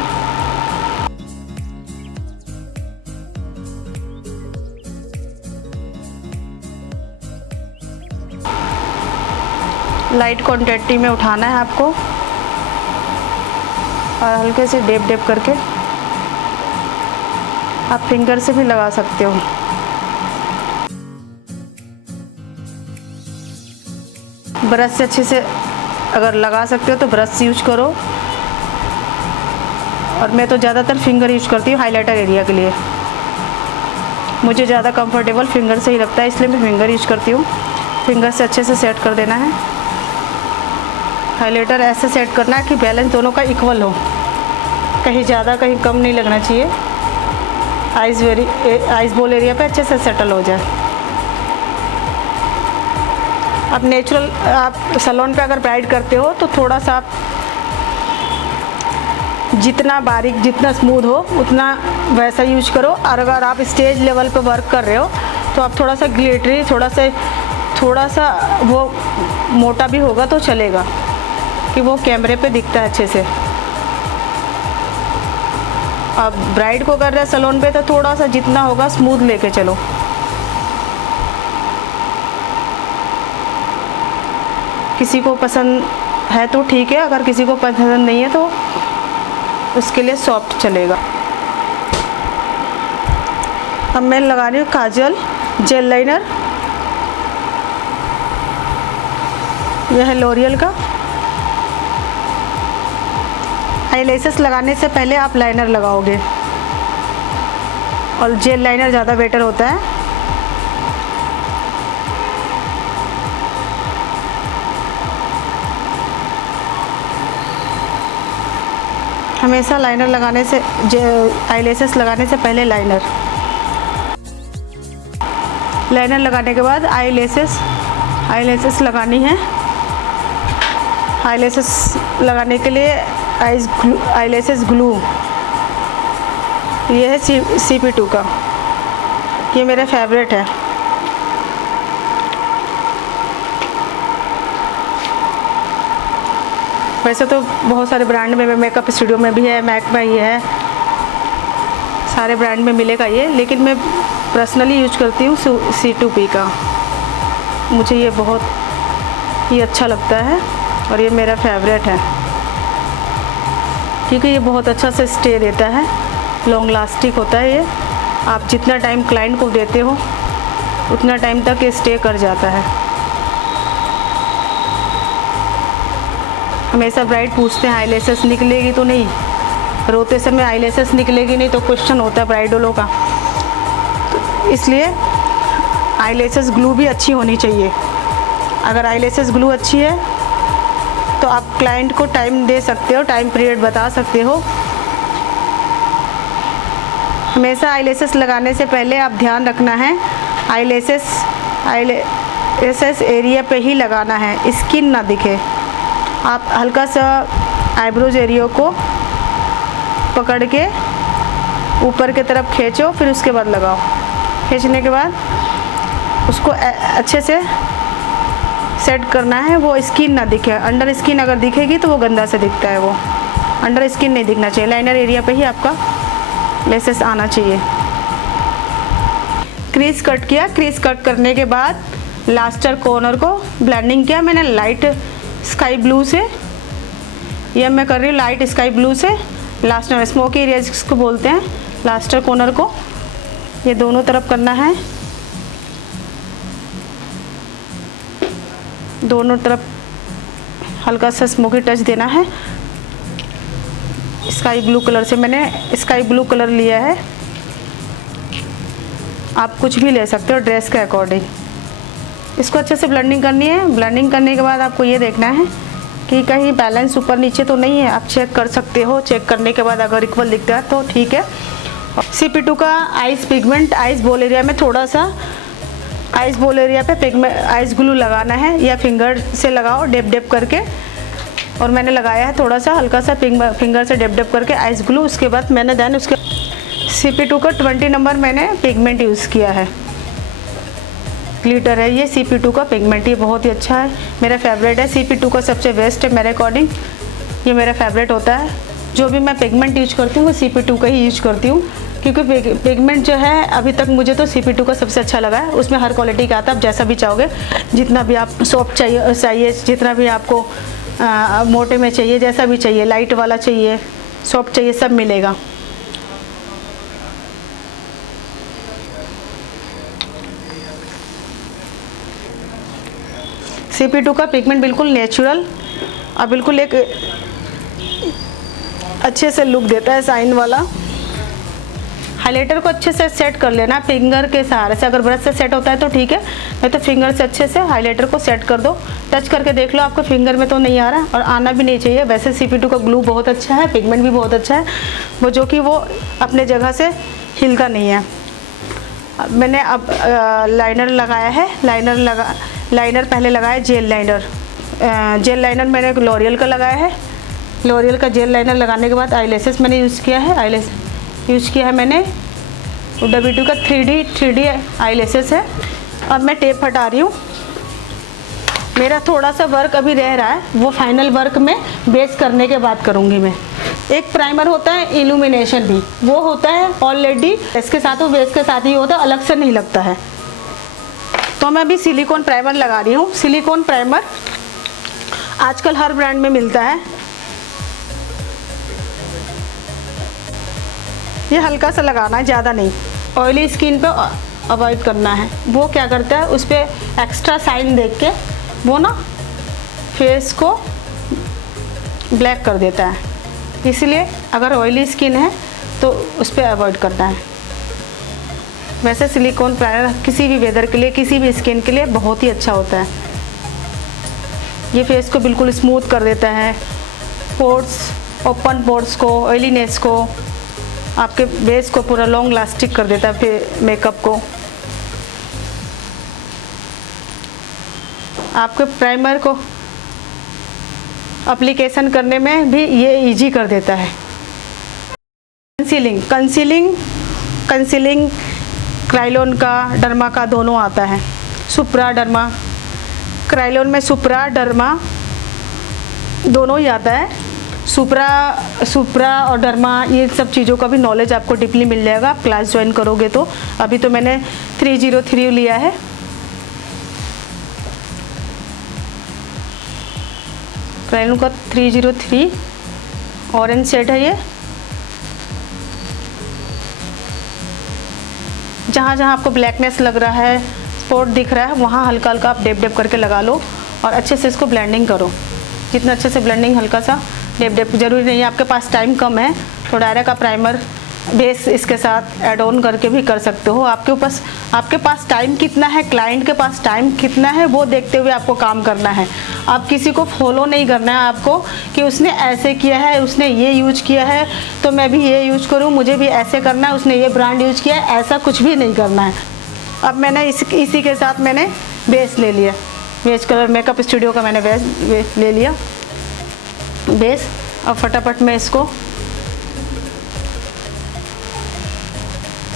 लाइट क्वांटिटी में उठाना है आपको और हल्के से डेप डेप करके आप फिंगर से भी लगा सकते हो। ब्रश से अच्छे से अगर लगा सकते हो तो ब्रश यूज करो, और मैं तो ज़्यादातर फिंगर यूज करती हूँ हाइलाइटर एरिया के लिए। मुझे ज़्यादा कंफर्टेबल फिंगर से ही लगता है, इसलिए मैं फिंगर यूज करती हूँ। फिंगर से अच्छे से सेट कर देना है। हाइलाइटर ऐसे सेट करना है कि बैलेंस दोनों का इक्वल हो, कहीं ज़्यादा कहीं कम नहीं लगना चाहिए। आइस बोल एरिया पे अच्छे से सेटल हो जाए। अब नेचुरल आप सैलून पे अगर ब्राइड करते हो तो थोड़ा सा आप जितना बारीक जितना स्मूथ हो उतना वैसा यूज करो। और अगर आप स्टेज लेवल पे वर्क कर रहे हो तो आप थोड़ा सा ग्लिटरी, थोड़ा सा वो मोटा भी होगा तो चलेगा, कि वो कैमरे पे दिखता है अच्छे से। अब ब्राइड को कर रहे हैं सैलून पे तो थोड़ा सा जितना होगा स्मूथ लेके चलो। किसी को पसंद है तो ठीक है, अगर किसी को पसंद नहीं है तो उसके लिए सॉफ्ट चलेगा। अब मैं लगा रही हूँ काजल जेल लाइनर। यह है लॉरियल का। आईलैशेस लगाने से पहले आप लाइनर लगाओगे और जेल लाइनर ज़्यादा बेटर होता है। हमेशा लाइनर लगाने से, आईलैशेस लगाने से पहले लाइनर लगाने के बाद आईलैशेस लगानी है। आईलैशेस लगाने के लिए आईलैशेस ग्लू, ये है CP2 का, ये मेरा फेवरेट है। वैसे तो बहुत सारे ब्रांड में, मेकअप स्टूडियो में भी है, मैक में ही है, सारे ब्रांड में मिलेगा ये, लेकिन मैं पर्सनली यूज करती हूँ C2P का। मुझे ये बहुत ही अच्छा लगता है और ये मेरा फेवरेट है, क्योंकि ये बहुत अच्छा से स्टे देता है, लॉन्ग लास्टिक होता है ये। आप जितना टाइम क्लाइंट को देते हो उतना टाइम तक ये स्टे कर जाता है। हमेशा ब्राइड पूछते हैं आईलैशेस निकलेगी तो नहीं, रोते समय आईलैशेस निकलेगी नहीं तो क्वेश्चन होता है ब्राइडलों का। तो इसलिए आईलैशेस ग्लू भी अच्छी होनी चाहिए। अगर आईलैशेस ग्लू अच्छी है तो आप क्लाइंट को टाइम दे सकते हो, टाइम पीरियड बता सकते हो। हमेशा आईलैशेस लगाने से पहले आप ध्यान रखना है, आईलैशेस एरिया पे ही लगाना है, स्किन ना दिखे। आप हल्का सा आईब्रोज एरिया को पकड़ के ऊपर की तरफ खींचो, फिर उसके बाद लगाओ। खींचने के बाद उसको अच्छे से सेट करना है, वो स्किन ना दिखे। अंडर स्किन अगर दिखेगी तो वो गंदा से दिखता है, वो अंडर स्किन नहीं दिखना चाहिए। लाइनर एरिया पे ही आपका लेसेस आना चाहिए। क्रीज कट किया, क्रीज कट करने के बाद लास्टर कॉर्नर को ब्लेंडिंग किया मैंने लाइट स्काई ब्लू से। ये मैं कर रही हूँ लाइट स्काई ब्लू से। लास्टर स्मोकी एरिया जिसको बोलते हैं, लास्टर कॉर्नर को ये दोनों तरफ करना है, दोनों तरफ हल्का सा स्मोकी टच देना है। स्काई ब्लू कलर से मैंने स्काई ब्लू कलर लिया है, आप कुछ भी ले सकते हो ड्रेस के अकॉर्डिंग। इसको अच्छे से ब्लेंडिंग करनी है। ब्लेंडिंग करने के बाद आपको ये देखना है कि कहीं बैलेंस ऊपर नीचे तो नहीं है, आप चेक कर सकते हो। चेक करने के बाद अगर इक्वल दिखता है तो ठीक है। CP2 का ice pigment, ice ball area में थोड़ा सा आइस बॉल एरिया पे पिगमेंट आइस ग्लू लगाना है, या फिंगर से लगाओ डेप डेप करके। और मैंने लगाया है थोड़ा सा हल्का सा फिंगर से डेप डेप करके आइस ग्लू। उसके बाद मैंने देन उसके CP2 का 20 नंबर मैंने पिगमेंट यूज़ किया है, ग्लिटर है ये CP2 का पिगमेंट। ये बहुत ही अच्छा है, मेरा फेवरेट है। CP2 का सबसे बेस्ट है मेरे अकॉर्डिंग, ये मेरा फेवरेट होता है। जो भी मैं पिगमेंट यूज करती हूँ वो CP2 का ही यूज करती हूँ, क्योंकि पिगमेंट जो है अभी तक मुझे तो CP2 का सबसे अच्छा लगा है। उसमें हर क्वालिटी का आता है, आप जैसा भी चाहोगे, जितना भी आप सॉफ्ट चाहिए, जितना भी आपको मोटे में चाहिए, जैसा भी चाहिए, लाइट वाला चाहिए, सॉफ्ट चाहिए, सब मिलेगा। CP2 का पिगमेंट बिल्कुल नेचुरल और बिल्कुल एक अच्छे से लुक देता है, शाइन वाला। हाइलाइटर को अच्छे से सेट कर लेना फिंगर के सहारे से। अगर ब्रश से सेट होता है तो ठीक है, नहीं तो फिंगर से अच्छे से हाइलाइटर को सेट कर दो। टच करके देख लो आपको फिंगर में तो नहीं आ रहा है, और आना भी नहीं चाहिए। वैसे CP2 का ग्लू बहुत अच्छा है, पिगमेंट भी बहुत अच्छा है, वो जो कि वो अपने जगह से हिलता नहीं है। मैंने अब लाइनर लगाया है। लाइनर पहले लगाया जेल लाइनर। जेल लाइनर मैंने लॉरियल का लगाया है। लॉरियल का जेल लाइनर लगाने के बाद आईलैशेस मैंने यूज़ किया है। आईलैश यूज़ किया है मैंने W2 का 3D आईलैशेस है। अब मैं टेप हटा रही हूँ। मेरा थोड़ा सा वर्क अभी रह रहा है, वो फाइनल वर्क में बेस करने के बाद करूँगी मैं। एक प्राइमर होता है इल्यूमिनेशन भी, वो होता है ऑलरेडी इसके साथ, वो बेस के साथ ही होता है, अलग से नहीं लगता है। तो मैं अभी सिलिकॉन प्राइमर लगा रही हूँ। सिलिकॉन प्राइमर आजकल हर ब्रांड में मिलता है। ये हल्का सा लगाना है, ज़्यादा नहीं। ऑयली स्किन पे अवॉइड करना है। वो क्या करता है, उस पर एक्स्ट्रा साइन देख के वो ना फेस को ब्लैक कर देता है, इसलिए अगर ऑयली स्किन है तो उस पर अवॉइड करना है। वैसे सिलिकॉन प्राइमर किसी भी वेदर के लिए, किसी भी स्किन के लिए बहुत ही अच्छा होता है। ये फेस को बिल्कुल स्मूथ कर देता है, पोर्स, ओपन पोर्स को, ऑयलीनेस को, आपके बेस को पूरा लॉन्ग लास्टिक कर देता है मेकअप को। आपके प्राइमर को एप्लीकेशन करने में भी ये इजी कर देता है। कंसीलिंग क्रायोलन का, डर्मा का दोनों आता है। सुप्रा, डर्मा, क्रायोलन में सुप्रा, डर्मा दोनों ही आता है। सुप्रा और डर्मा ये सब चीज़ों का भी नॉलेज आपको डीपली मिल जाएगा आप क्लास ज्वाइन करोगे तो। अभी तो मैंने 303 लिया है। क्रायोलन का 303 ऑरेंज शेड है। ये जहाँ जहाँ आपको ब्लैकनेस लग रहा है, स्पॉट दिख रहा है, वहाँ हल्का हल्का आप डेप डेप करके लगा लो और अच्छे से इसको ब्लेंडिंग करो। जितना अच्छे से ब्लेंडिंग, हल्का सा डेप डेप, ज़रूरी नहीं है आपके पास टाइम कम है तो डायरेक्ट आप प्राइमर बेस इसके साथ ऐड ऑन करके भी कर सकते हो। आपके पास टाइम कितना है, क्लाइंट के पास टाइम कितना है, वो देखते हुए आपको काम करना है। आप किसी को फॉलो नहीं करना है आपको कि उसने ऐसे किया है, उसने ये यूज किया है तो मैं भी ये यूज करूँ, मुझे भी ऐसे करना है, उसने ये ब्रांड यूज किया है, ऐसा कुछ भी नहीं करना है। अब मैंने इसी के साथ मैंने बेस ले लिया, बेस कलर मेकअप स्टूडियो का मैंने बेस ले लिया बेस। अब फटाफट मैं इसको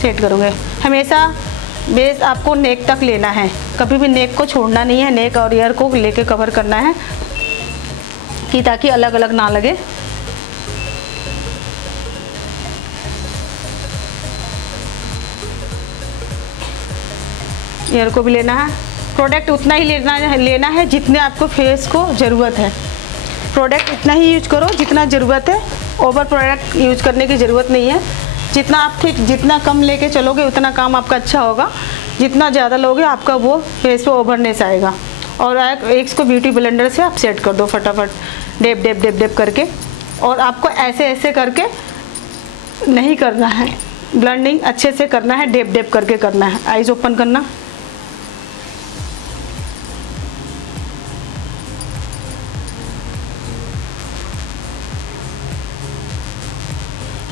सेट करूँगे। हमेशा बेस आपको नेक तक लेना है, कभी भी नेक को छोड़ना नहीं है, नेक और ईयर को लेके कवर करना है कि ताकि अलग अलग ना लगे। ईयर को भी लेना है। प्रोडक्ट उतना ही लेना है जितने आपको फेस को ज़रूरत है। प्रोडक्ट इतना ही यूज करो जितना ज़रूरत है, ओवर प्रोडक्ट यूज करने की ज़रूरत नहीं है। जितना कम लेके चलोगे उतना काम आपका अच्छा होगा, जितना ज़्यादा लोगे आपका वो फेस पे ओवरनेस आएगा। और एक इसको ब्यूटी ब्लेंडर से आप सेट कर दो फटाफट, डेप डेप डेप डेप करके। और आपको ऐसे ऐसे करके नहीं करना है, ब्लेंडिंग अच्छे से करना है, डेप डेप करके करना है। आइज़ ओपन करना,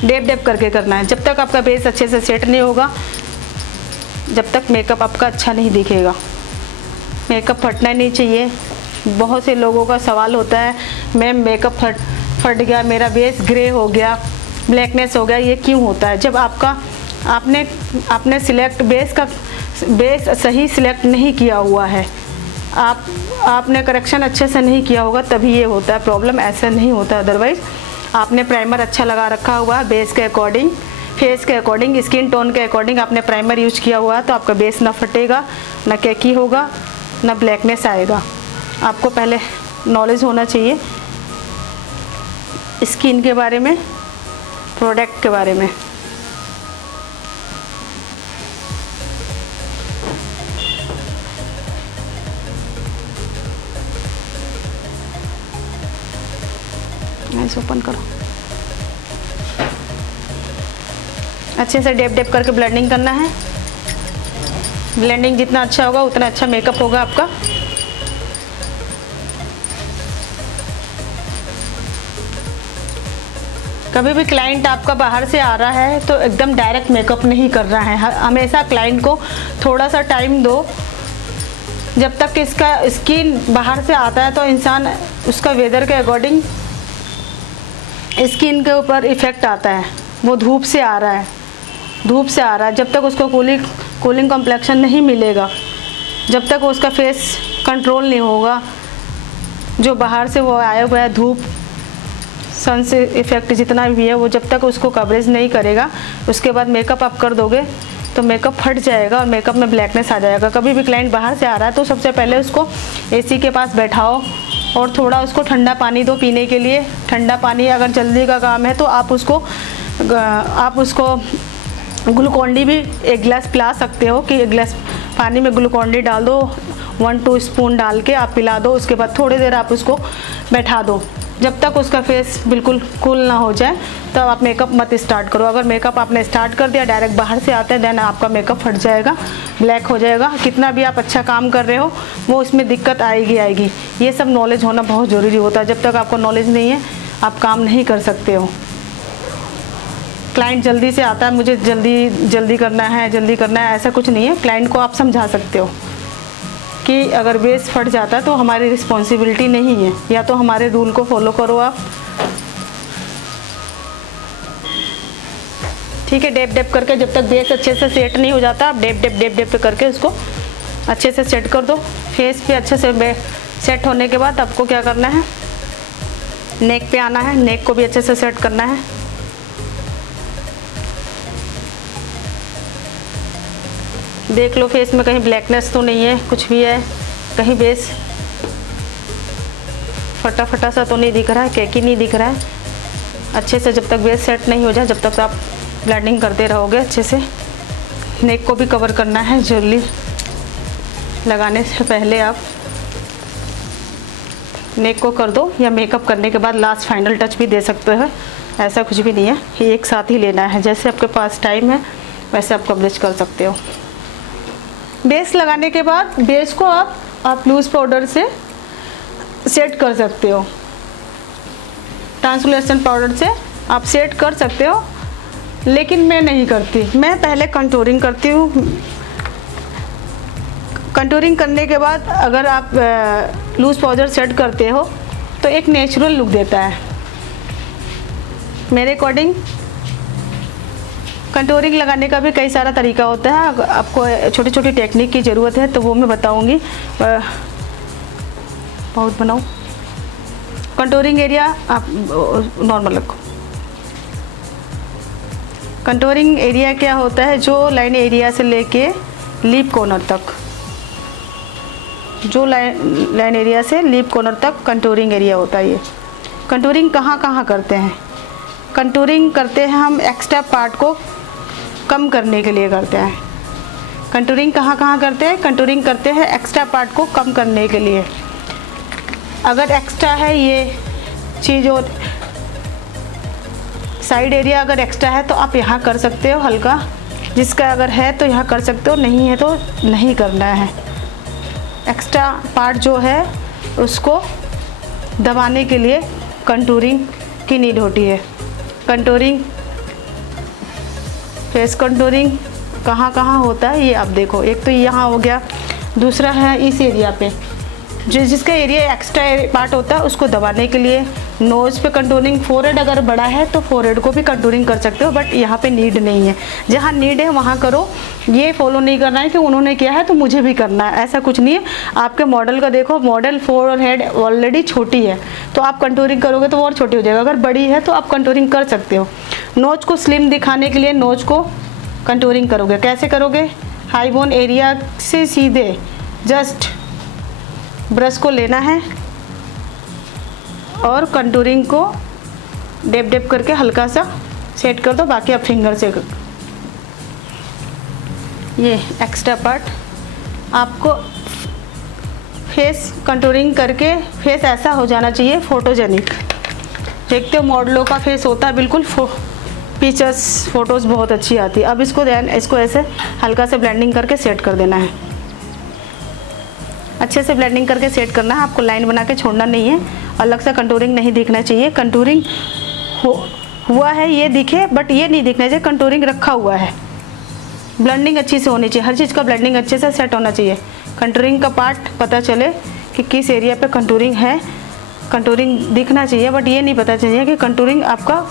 डेप डेप करके करना है। जब तक आपका बेस अच्छे से सेट नहीं होगा, जब तक मेकअप आपका अच्छा नहीं दिखेगा। मेकअप फटना नहीं चाहिए। बहुत से लोगों का सवाल होता है, मैम मेकअप फट गया, मेरा बेस ग्रे हो गया, ब्लैकनेस हो गया, ये क्यों होता है? जब आपने सिलेक्ट बेस सही सिलेक्ट नहीं किया हुआ है, आपने करेक्शन अच्छे से नहीं किया होगा, तभी ये होता है प्रॉब्लम। ऐसा नहीं होता अदरवाइज़। आपने प्राइमर अच्छा लगा रखा हुआ है, बेस के अकॉर्डिंग, फेस के अकॉर्डिंग, स्किन टोन के अकॉर्डिंग आपने प्राइमर यूज किया हुआ है, तो आपका बेस ना फटेगा, ना कैकी होगा, ना ब्लैकनेस आएगा। आपको पहले नॉलेज होना चाहिए स्किन के बारे में, प्रोडक्ट के बारे में। ऐसे ओपन करो, अच्छे से डेप डेप करके ब्लेंडिंग करना है। ब्लेंडिंग जितना अच्छा होगा उतना अच्छा मेकअप होगा आपका। कभी भी क्लाइंट आपका बाहर से आ रहा है तो एकदम डायरेक्ट मेकअप नहीं कर रहा है। हमेशा क्लाइंट को थोड़ा सा टाइम दो। जब तक इसका स्किन बाहर से आता है तो इंसान उसका वेदर के अकॉर्डिंग स्किन के ऊपर इफ़ेक्ट आता है। वो धूप से आ रहा है, जब तक उसको कूलिंग कॉम्प्लेक्शन नहीं मिलेगा, जब तक उसका फेस कंट्रोल नहीं होगा, जो बाहर से वो आया हुआ है धूप, सन से इफ़ेक्ट जितना भी है, वो जब तक उसको कवरेज नहीं करेगा, उसके बाद मेकअप आप कर दोगे तो मेकअप फट जाएगा और मेकअप में ब्लैकनेस आ जाएगा। कभी भी क्लाइंट बाहर से आ रहा है तो सबसे पहले उसको एसी के पास बैठाओ और थोड़ा उसको ठंडा पानी दो पीने के लिए। ठंडा पानी अगर जल्दी का काम है तो आप उसको ग्लूकॉन डी भी एक गिलास पिला सकते हो कि एक गिलास पानी में ग्लूकॉन डी डाल दो 1-2 स्पून डाल के आप पिला दो। उसके बाद थोड़ी देर आप उसको बैठा दो, जब तक उसका फेस बिल्कुल कूल ना हो जाए तब आप मेकअप मत स्टार्ट करो। अगर मेकअप आपने स्टार्ट कर दिया, डायरेक्ट बाहर से आता है, देन आपका मेकअप फट जाएगा, ब्लैक हो जाएगा। कितना भी आप अच्छा काम कर रहे हो वो उसमें दिक्कत आएगी। ये सब नॉलेज होना बहुत ज़रूरी होता है। जब तक आपको नॉलेज नहीं है आप काम नहीं कर सकते हो। क्लाइंट जल्दी से आता है, मुझे जल्दी करना है, ऐसा कुछ नहीं है। क्लाइंट को आप समझा सकते हो कि अगर बेस फट जाता है तो हमारी रिस्पॉन्सिबिलिटी नहीं है, या तो हमारे रूल को फॉलो करो आप। ठीक है, डेप करके जब तक बेस अच्छे से सेट नहीं हो जाता, आप डेप करके उसको अच्छे से सेट कर दो। फेस पे अच्छे से सेट होने के बाद आपको क्या करना है, नेक पे आना है, नेक को भी अच्छे से सेट करना है। देख लो फेस में कहीं ब्लैकनेस तो नहीं है, कुछ भी है, कहीं बेस फटा सा तो नहीं दिख रहा है, केकी नहीं दिख रहा है। अच्छे से जब तक बेस सेट नहीं हो जाए, जब तक आप ब्लेंडिंग करते रहोगे अच्छे से। नेक को भी कवर करना है, ज्वेलरी लगाने से पहले आप नेक को कर दो, या मेकअप करने के बाद लास्ट फाइनल टच भी दे सकते हो। ऐसा कुछ भी नहीं है, ये एक साथ ही लेना है। जैसे आपके पास टाइम है वैसे आप कवरेज कर सकते हो। बेस लगाने के बाद बेस को आप लूज़ पाउडर से सेट कर सकते हो, ट्रांसलूसेंट पाउडर से आप सेट कर सकते हो, लेकिन मैं नहीं करती। मैं पहले कंटूरिंग करती हूँ। कंटूरिंग करने के बाद अगर आप लूज़ पाउडर सेट करते हो तो एक नेचुरल लुक देता है। मेरे अकॉर्डिंग कंटूरिंग लगाने का भी कई सारा तरीका होता है। आपको छोटी छोटी टेक्निक की ज़रूरत है तो वो मैं बताऊंगी। बहुत बनाओ कंटूरिंग एरिया आप नॉर्मल रखो। कंटूरिंग एरिया क्या होता है, जो लाइन एरिया से लेके लिप कॉर्नर तक, जो लाइन एरिया से लिप कॉर्नर तक कंटूरिंग एरिया होता है। ये कंटूरिंग कहाँ करते हैं, कंटूरिंग करते हैं हम एक्स्ट्रा पार्ट को कम करने के लिए करते हैं। कंटूरिंग कहाँ करते हैं, कंटूरिंग करते हैं एक्स्ट्रा पार्ट को कम करने के लिए। अगर एक्स्ट्रा है ये चीज़ और साइड एरिया अगर एक्स्ट्रा है तो आप यहाँ कर सकते हो हल्का, जिसका अगर है तो यहाँ कर सकते हो, नहीं है तो नहीं करना है। एक्स्ट्रा पार्ट जो है उसको दबाने के लिए कंटूरिंग की नीड होती है। कंटूरिंग, फेस कंटूरिंग कहाँ होता है ये आप देखो। एक तो यहाँ हो गया, दूसरा है इस एरिया पे, जिसका एरिया एक्स्ट्रा पार्ट होता है उसको दबाने के लिए। नोज़ पे कंटूरिंग, फोरहेड अगर बड़ा है तो फोरहेड को भी कंटूरिंग कर सकते हो, बट यहाँ पे नीड नहीं है। जहाँ नीड है वहाँ करो। ये फॉलो नहीं करना है कि उन्होंने किया है तो मुझे भी करना है, ऐसा कुछ नहीं है। आपके मॉडल का देखो, मॉडल फोरहेड ऑलरेडी छोटी है तो आप कंटूरिंग करोगे तो और छोटी हो जाएगा। अगर बड़ी है तो आप कंटूरिंग कर सकते हो। नोज़ को स्लिम दिखाने के लिए नोज़ को कंटूरिंग करोगे। कैसे करोगे, हाई बोन एरिया से सीधे जस्ट ब्रश को लेना है और कंटूरिंग को डेप करके हल्का सा सेट कर दो। बाकी आप फिंगर से ये एक्स्ट्रा पार्ट आपको फेस कंटूरिंग करके फेस ऐसा हो जाना चाहिए फोटोजेनिक। देखते हो मॉडलों का फेस होता है बिल्कुल पिक्चर्स, फोटोज़ बहुत अच्छी आती है। अब इसको ऐसे हल्का से ब्लेंडिंग करके सेट कर देना है। अच्छे से ब्लेंडिंग करके सेट करना है, आपको लाइन बना के छोड़ना नहीं है। अलग से कंटूरिंग नहीं दिखना चाहिए। कंटूरिंग हुआ है ये दिखे, बट ये नहीं दिखना चाहिए कंटूरिंग रखा हुआ है। ब्लेंडिंग अच्छी से होनी चाहिए, हर चीज़ का ब्लेंडिंग अच्छे से सेट होना चाहिए। कंटूरिंग का पार्ट पता चले कि किस एरिया पे कंटूरिंग है, कंटूरिंग दिखना चाहिए, बट ये नहीं पता चाहिए कि कंटूरिंग आपका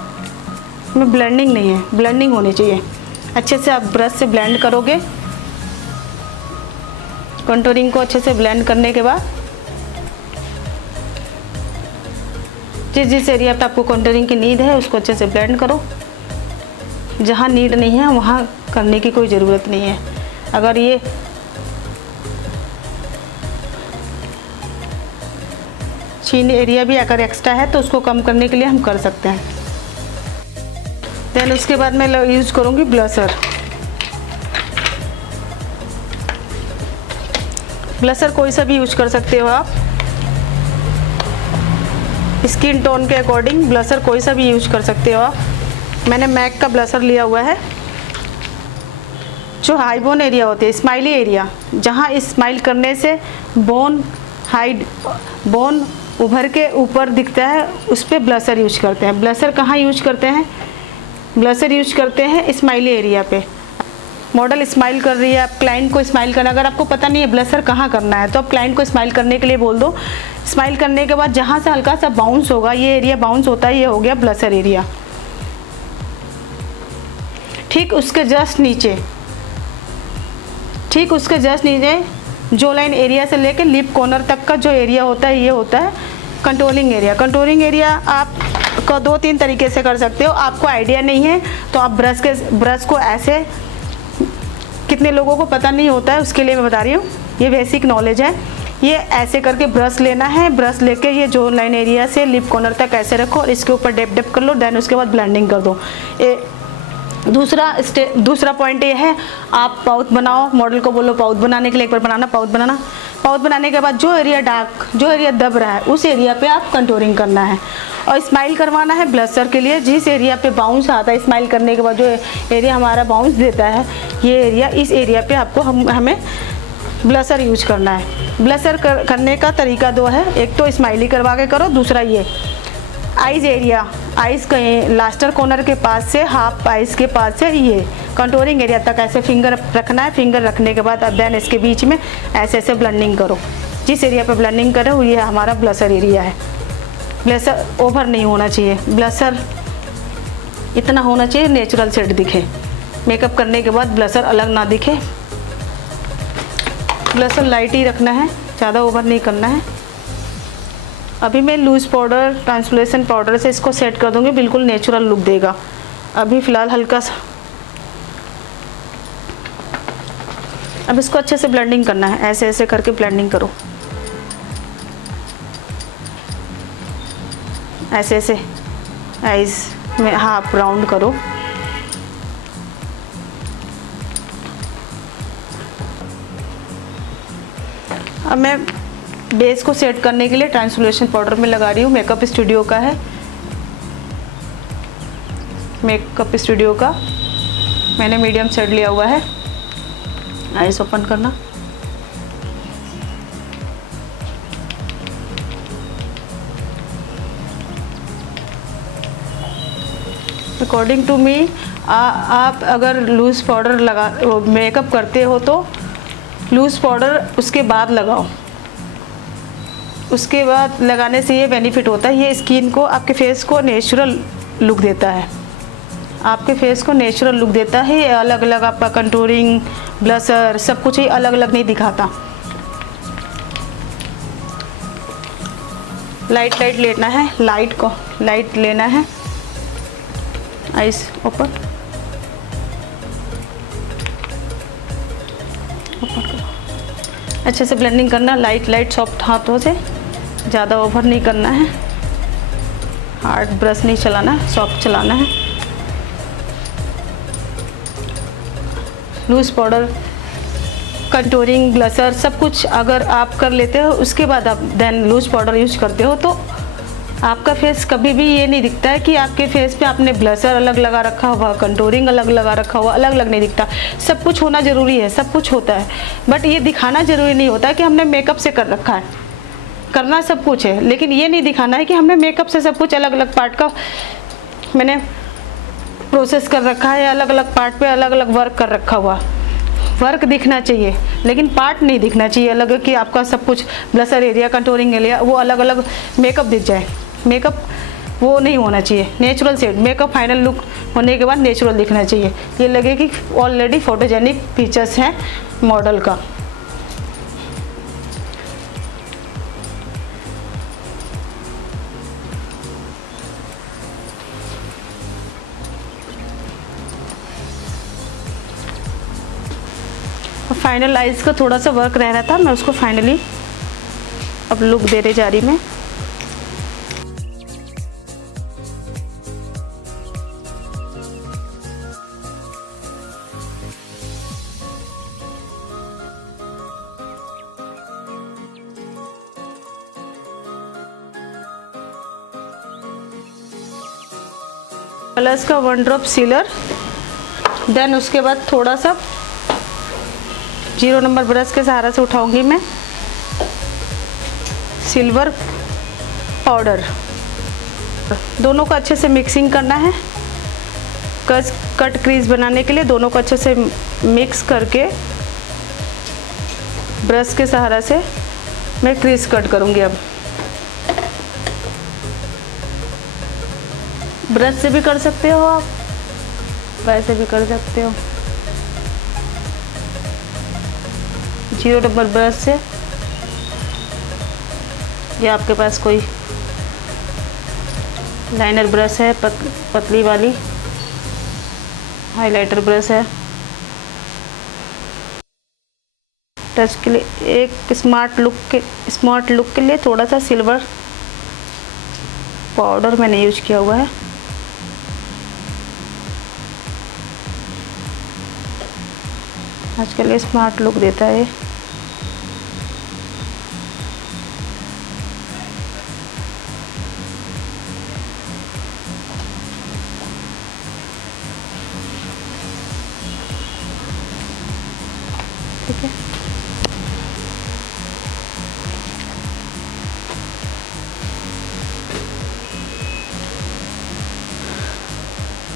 में ब्लेंडिंग नहीं है। ब्लेंडिंग होनी चाहिए। अच्छे से आप ब्रश से ब्लेंड करोगे। कंटूरिंग को अच्छे से ब्लेंड करने के बाद जिस एरिया पे आपको कंटूरिंग की नीड है उसको अच्छे से ब्लेंड करो। जहाँ नीड नहीं है वहाँ करने की कोई ज़रूरत नहीं है। अगर ये चीन एरिया भी अगर एक्स्ट्रा है तो उसको कम करने के लिए हम कर सकते हैं। देन उसके बाद मैं यूज़ करूँगी ब्लशर। ब्लशर कोई सा भी यूज कर सकते हो आप, स्किन टोन के अकॉर्डिंग ब्लशर कोई सा भी यूज कर सकते हो आप। मैंने मैक का ब्लशर लिया हुआ है। जो हाई बोन एरिया होते हैं, स्माइली एरिया, जहाँ स्माइल करने से बोन उभर के ऊपर दिखता है, उस पर ब्लशर यूज करते हैं। ब्लशर कहाँ यूज करते हैं? ब्लशर यूज करते हैं स्माइली एरिया पे। मॉडल स्माइल कर रही है, आप क्लाइंट को स्माइल करना, अगर आपको पता नहीं है ब्लशर कहाँ करना है तो आप क्लाइंट को स्माइल करने के लिए बोल दो। स्माइल करने के बाद जहाँ से हल्का सा बाउंस होगा, ये एरिया बाउंस होता है, ये हो गया ब्लशर एरिया। ठीक उसके जस्ट नीचे जो लाइन एरिया से लेकर लिप कॉर्नर तक का जो एरिया होता है, ये होता है कंटूरिंग एरिया। कंटूरिंग एरिया आप को 2-3 तरीके से कर सकते हो। आपको आइडिया नहीं है तो आप ब्रश को ऐसे, कितने लोगों को पता नहीं होता है, उसके लिए मैं बता रही हूँ, ये बेसिक नॉलेज है। ये ऐसे करके ब्रश लेना है, ब्रश लेके ये जो लाइन एरिया से लिप कॉर्नर तक ऐसे रखो और इसके ऊपर डेप कर लो, देन उसके बाद ब्लेंडिंग कर दो। दूसरा पॉइंट ये है, आप पाउच बनाओ, मॉडल को बोलो पाउच बनाने के लिए, एक बार बनाना पाउच बनाने के बाद जो एरिया दब रहा है उस एरिया पे आप कंटूरिंग करना है और स्माइल करवाना है ब्लशर के लिए। जिस एरिया पे बाउंस आता है स्माइल करने के बाद, जो एरिया हमारा बाउंस देता है, ये एरिया, इस एरिया पे आपको हमें ब्लशर यूज करना है। ब्लशर करने का तरीका 2 है, एक तो स्माइली करवा के करो, दूसरा ये आइज़ एरिया, आइज़ के लास्टर कॉर्नर के पास से हाफ आइज़ के पास से ये कंटूरिंग एरिया तक ऐसे फिंगर रखना है। फिंगर रखने के बाद अब देन इसके बीच में ऐसे ब्लेंडिंग करो। जिस एरिया पे ब्लेंडिंग करो ये हमारा ब्लशर एरिया है। ब्लशर ओवर नहीं होना चाहिए, ब्लशर इतना होना चाहिए नेचुरल शेड दिखे। मेकअप करने के बाद ब्लशर अलग ना दिखे। ब्लशर लाइट ही रखना है, ज़्यादा ओवर नहीं करना है। अभी मैं लूज़ पाउडर, ट्रांसलूसेंट पाउडर से इसको सेट कर दूंगी, बिल्कुल नेचुरल लुक देगा। अभी फ़िलहाल हल्का सा, अब इसको अच्छे से ब्लेंडिंग करना है, ऐसे करके ब्लेंडिंग करो, ऐसे आइज़ में हाफ राउंड करो। अब मैं बेस को सेट करने के लिए ट्रांसलूसेंट पाउडर में लगा रही हूँ, मेकअप स्टूडियो का है। मेकअप स्टूडियो का मैंने मीडियम शेड लिया हुआ है। आइज ओपन करना, अकॉर्डिंग टू मी आप अगर लूज़ पाउडर मेकअप करते हो तो लूज़ पाउडर उसके बाद लगाओ। उसके बाद लगाने से ये बेनिफिट होता है, ये स्किन को, आपके फेस को नेचुरल लुक देता है। आपके फेस को नेचुरल लुक देता है। ये अलग अलग आपका कंटूरिंग, ब्लशर, सब कुछ ही अलग अलग नहीं दिखाता। लाइट लेना है, लाइट लेना है। आइज ओपन अच्छे से ब्लेंडिंग करना, लाइट सॉफ्ट हाथों से, ज़्यादा ओवर नहीं करना है, हार्ड ब्रश नहीं चलाना है, सॉफ्ट चलाना है। लूज़ पाउडर, कंटूरिंग, ब्लशर सब कुछ अगर आप कर लेते हो, उसके बाद आप देन लूज़ पाउडर यूज करते हो तो आपका फेस कभी भी ये नहीं दिखता है कि आपके फेस पे आपने ब्लशर अलग लगा रखा हुआ, कंटूरिंग अलग लगा रखा हुआ, अलग अलग नहीं दिखता। सब कुछ होना ज़रूरी है, सब कुछ होता है, बट ये दिखाना ज़रूरी नहीं होता कि हमने मेकअप से कर रखा है। करना सब कुछ है, लेकिन ये नहीं दिखाना है कि हमने मेकअप से सब कुछ अलग अलग पार्ट का मैंने प्रोसेस कर रखा है, अलग अलग पार्ट पे अलग अलग वर्क कर रखा हुआ। वर्क दिखना चाहिए लेकिन पार्ट नहीं दिखना चाहिए अलग, कि आपका सब कुछ ब्लशर एरिया, कंटूरिंग एरिया वो अलग अलग मेकअप दिख जाए। मेकअप वो नहीं होना चाहिए, natural shade. Makeup final look होने के बाद नेचुरल दिखना चाहिए, ये लगे कि ऑलरेडी फोटोजेनिक फीचर्स हैं मॉडल का। फाइनल आइज का थोड़ा सा वर्क रह रहा था, मैं उसको फाइनली अब लुक देने जा रही मैं। प्लस का 1 ड्रॉप सीलर। देन उसके बाद थोड़ा सा 0 नंबर ब्रश के सहारा से उठाऊंगी मैं सिल्वर पाउडर। दोनों को अच्छे से मिक्सिंग करना है। कट क्रीज बनाने के लिए दोनों को अच्छे से मिक्स करके ब्रश के सहारा से मैं क्रीज कट करूंगी। अब ब्रश से भी कर सकते हो आप, वैसे भी कर सकते हो। 0 नंबर ब्रश से, या आपके पास कोई लाइनर ब्रश है पतली वाली, हाइलाइटर ब्रश है। टच के लिए एक स्मार्ट लुक के लिए थोड़ा सा सिल्वर पाउडर मैंने यूज किया हुआ है। आजकल ये स्मार्ट लुक देता है। ठीक है,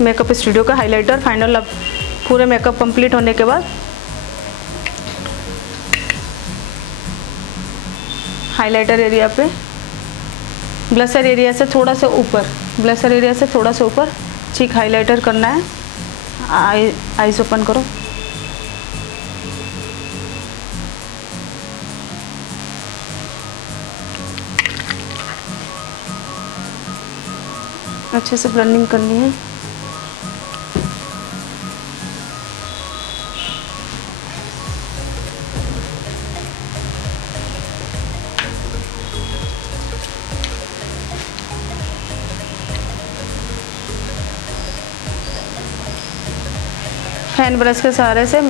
मेकअप स्टूडियो का हाइलाइटर फाइनल। अब पूरे मेकअप कंप्लीट होने के बाद हाइलाइटर एरिया पे ब्लशर एरिया से थोड़ा सा ऊपर चीक हाइलाइटर करना है। आईज ओपन करो। अच्छे से ब्लेंडिंग करनी है। फैन ब्रश के सहारे से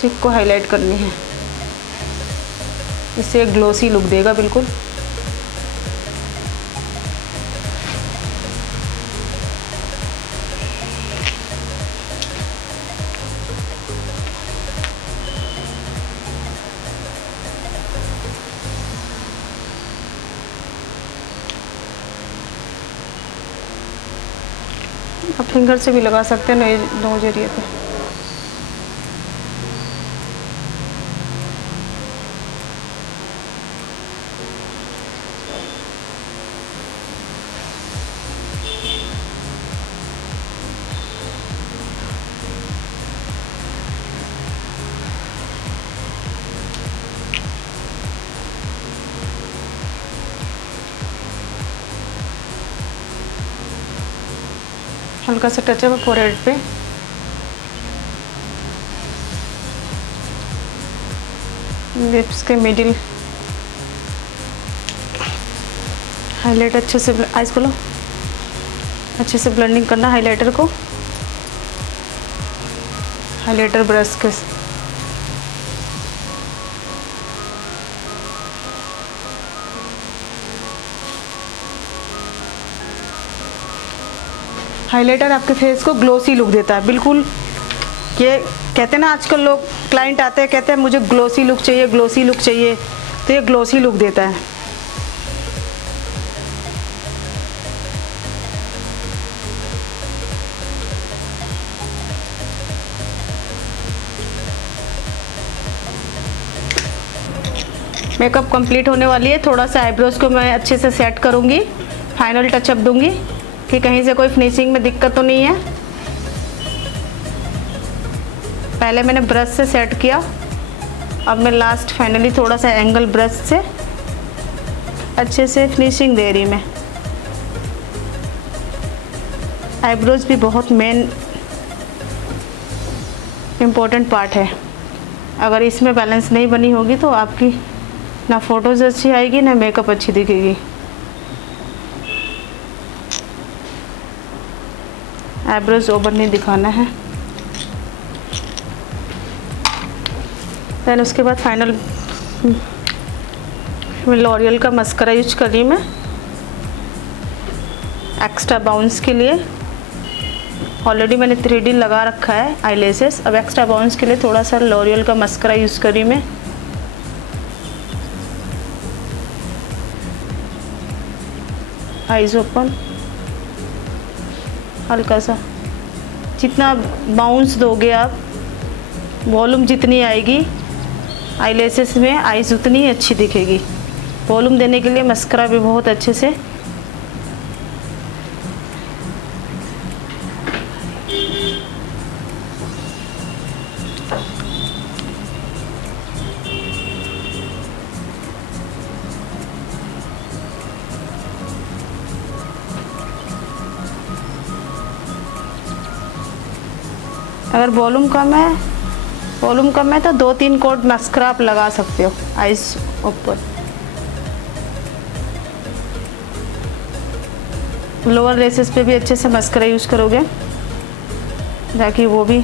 चिक को हाईलाइट करनी है। इससे एक ग्लोसी लुक देगा बिल्कुल। आप फिंगर से भी लगा सकते हैं नोज एरिया पे। हल्का सा टच है फोरहेड पे। लिप्स के मिडिल हाईलाइट अच्छे से, आइज खोलो, अच्छे से ब्लेंडिंग करना हाइलाइटर को हाइलाइटर ब्रश के। हाइलाइटर आपके फेस को ग्लोसी लुक देता है बिल्कुल। ये कहते हैं ना, आजकल लोग क्लाइंट आते हैं कहते हैं मुझे ग्लोसी लुक चाहिए, ग्लोसी लुक चाहिए, तो ये ग्लोसी लुक देता है। मेकअप कंप्लीट होने वाली है। थोड़ा सा आईब्रोज को मैं अच्छे से सेट करूँगी, फाइनल टचअप दूंगी कि कहीं से कोई फिनिशिंग में दिक्कत तो नहीं है। पहले मैंने ब्रश से सेट किया, अब मैं लास्ट फाइनली थोड़ा सा एंगल ब्रश से अच्छे से फिनिशिंग दे रही मैं। आईब्रोज भी बहुत मेन इम्पोर्टेंट पार्ट है। अगर इसमें बैलेंस नहीं बनी होगी तो आपकी ना फ़ोटोज़ अच्छी आएगी ना मेकअप अच्छी दिखेगी। आईब्रोज ओवर नहीं दिखाना है। देन उसके बाद फाइनल मैं लॉरियल का मस्करा यूज कर रही हूँ मैं एक्स्ट्रा बाउंस के लिए। ऑलरेडी मैंने 3D लगा रखा है आईलैशेस। अब एक्स्ट्रा बाउंस के लिए थोड़ा सा लॉरियल का मस्करा यूज़ करी मैं। आईज ओपन, हल्का सा, जितना बाउंस दोगे आप, वॉल्यूम जितनी आएगी आईलैशेस में, आईज उतनी ही अच्छी दिखेगी। वॉल्यूम देने के लिए मस्करा भी बहुत अच्छे से अगर वॉल्यूम कम है तो 2-3 कोट मस्करा आप लगा सकते हो आइज ऊपर। लोअर लेसेस पे भी अच्छे से मस्करा यूज़ करोगे ताकि वो भी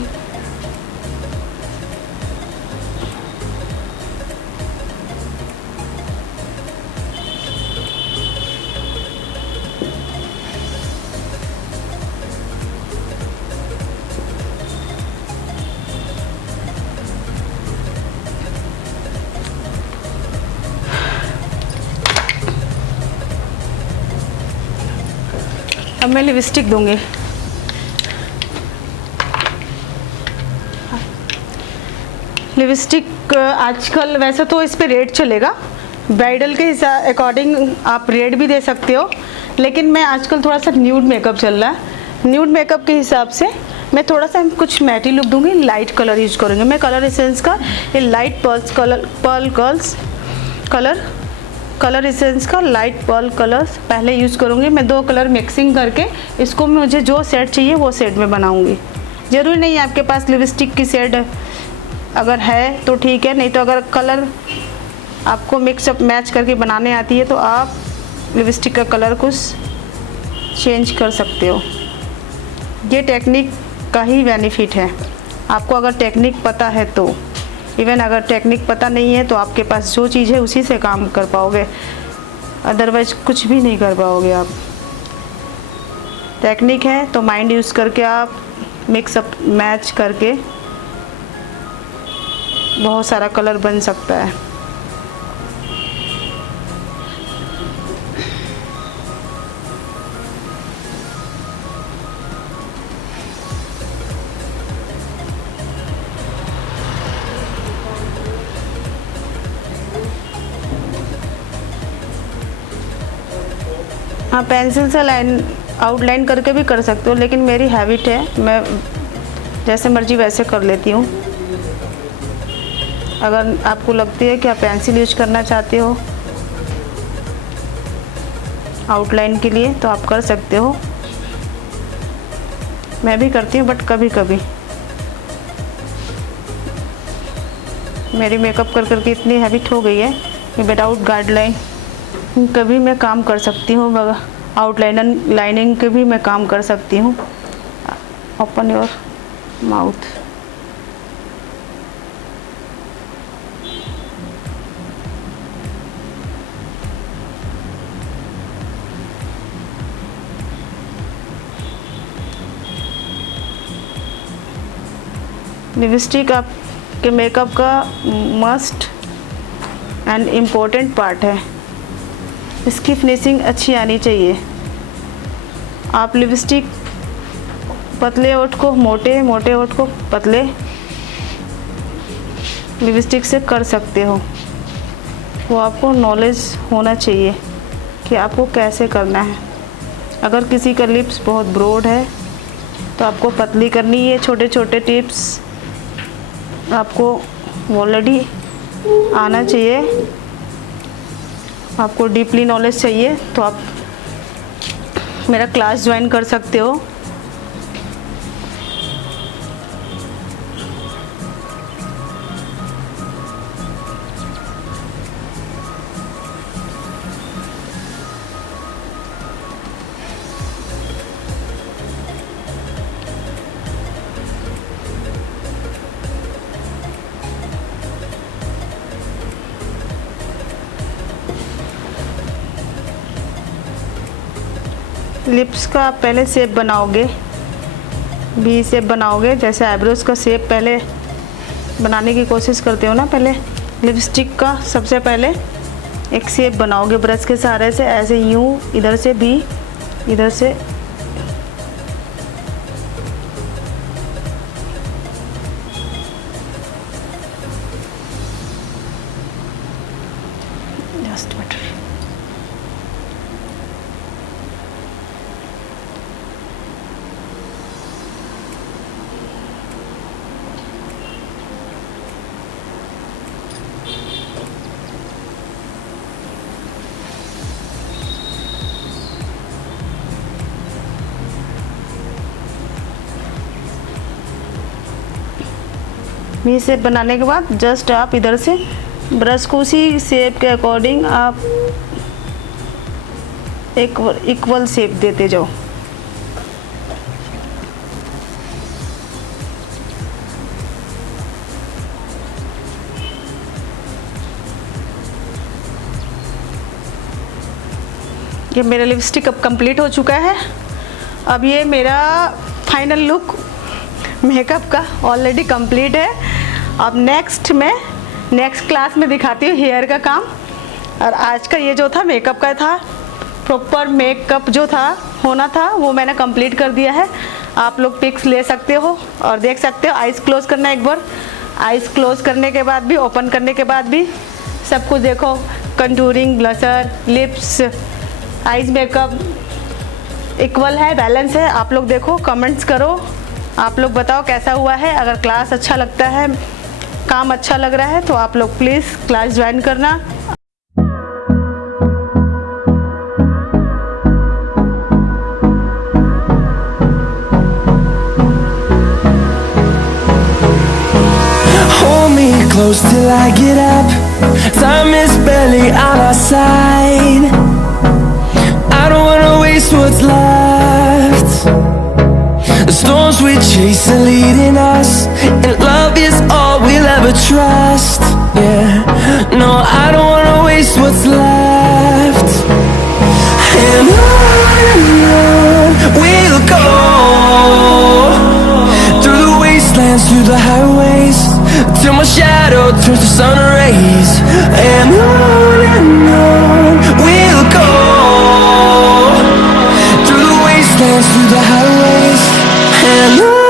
अब मैं लिपस्टिक दूंगी। लिपस्टिक आजकल वैसे तो इस पे रेट चलेगा, ब्राइडल के अकॉर्डिंग आप रेट भी दे सकते हो, लेकिन मैं आजकल थोड़ा सा न्यूड मेकअप चल रहा है। न्यूड मेकअप के हिसाब से मैं थोड़ा सा कुछ मैटी लुक दूंगी, लाइट कलर यूज करूँगी मैं। कलर एसेंस का ये लाइट कलर एसेंस का लाइट पर्ल कलर पहले यूज़ करूँगी मैं। 2 कलर मिक्सिंग करके इसको मुझे जो शेड चाहिए वो शेड में बनाऊँगी। ज़रूरी नहीं है आपके पास लिपस्टिक की शेड अगर है तो ठीक है, नहीं तो अगर कलर आपको मिक्सअप मैच करके बनाने आती है तो आप लिपस्टिक का कलर कुछ चेंज कर सकते हो। ये टेक्निक का ही बेनिफिट है, आपको अगर टेक्निक पता है तो। इवन अगर टेक्निक पता नहीं है तो आपके पास जो चीज़ है उसी से काम कर पाओगे, अदरवाइज कुछ भी नहीं कर पाओगे आप। टेक्निक है तो माइंड यूज़ करके आप मिक्सअप मैच करके बहुत सारा कलर बन सकता है। हाँ, पेंसिल से आउटलाइन करके भी कर सकते हो, लेकिन मेरी हैबिट है मैं जैसे मर्जी वैसे कर लेती हूँ। अगर आपको लगती है कि आप पेंसिल यूज करना चाहते हो आउटलाइन के लिए तो आप कर सकते हो। मैं भी करती हूँ, बट कभी कभी मेरी मेकअप कर करके इतनी हैबिट हो गई है कि विदाउट गाइडलाइन कभी मैं काम कर सकती हूँ। आउटलाइनर लाइनिंग के भी मैं काम कर सकती हूँ। Open your mouth. लिपस्टिक आपके मेकअप का मस्ट एंड इम्पोर्टेंट पार्ट है। इसकी फिनिशिंग अच्छी आनी चाहिए। आप लिपस्टिक पतले ओठ को मोटे, मोटे ओठ को पतले लिपस्टिक से कर सकते हो। वो आपको नॉलेज होना चाहिए कि आपको कैसे करना है। अगर किसी का लिप्स बहुत ब्रॉड है तो आपको पतली करनी है। छोटे छोटे टिप्स आपको ऑलरेडी आना चाहिए। आपको डीपली नॉलेज चाहिए तो आप मेरा क्लास ज्वाइन कर सकते हो। लिप्स का आप पहले शेप बनाओगे, वी शेप बनाओगे। जैसे आईब्रोज का शेप पहले बनाने की कोशिश करते हो ना, पहले लिपस्टिक का सबसे पहले एक शेप बनाओगे ब्रश के सहारे से, ऐसे यूँ, इधर से भी, इधर से जस्ट बेटर। वी शेप बनाने के बाद जस्ट आप इधर से ब्रश को उसी शेप के अकॉर्डिंग आप एक इक्वल शेप देते जाओ। ये मेरा लिपस्टिक अब कंप्लीट हो चुका है। अब ये मेरा फाइनल लुक मेकअप का ऑलरेडी कंप्लीट है। अब नेक्स्ट क्लास में दिखाती हूँ हेयर का काम। और आज का ये जो था मेकअप का था, प्रॉपर मेकअप जो था होना था वो मैंने कंप्लीट कर दिया है। आप लोग पिक्स ले सकते हो और देख सकते हो। आइज़ क्लोज करना है एक बार, आइज़ क्लोज करने के बाद भी, ओपन करने के बाद भी सब कुछ देखो, contouring, blusher, lips, eyes makeup equal है, बैलेंस है। आप लोग देखो, कमेंट्स करो, आप लोग बताओ कैसा हुआ है। अगर क्लास अच्छा लगता है, काम अच्छा लग रहा है तो आप लोग प्लीज़ क्लास ज्वाइन करना। Hold me close till I get up. Time is barely on our side. I don't wanna waste what's left. The storms we chase are leading us, and love is all we'll ever trust. Yeah, no, I don't wanna waste what's left. And on we'll go, through the wastelands, through the highways, till my shadow turns to sun rays. And on we'll go, through the wastelands, through the highways, and on.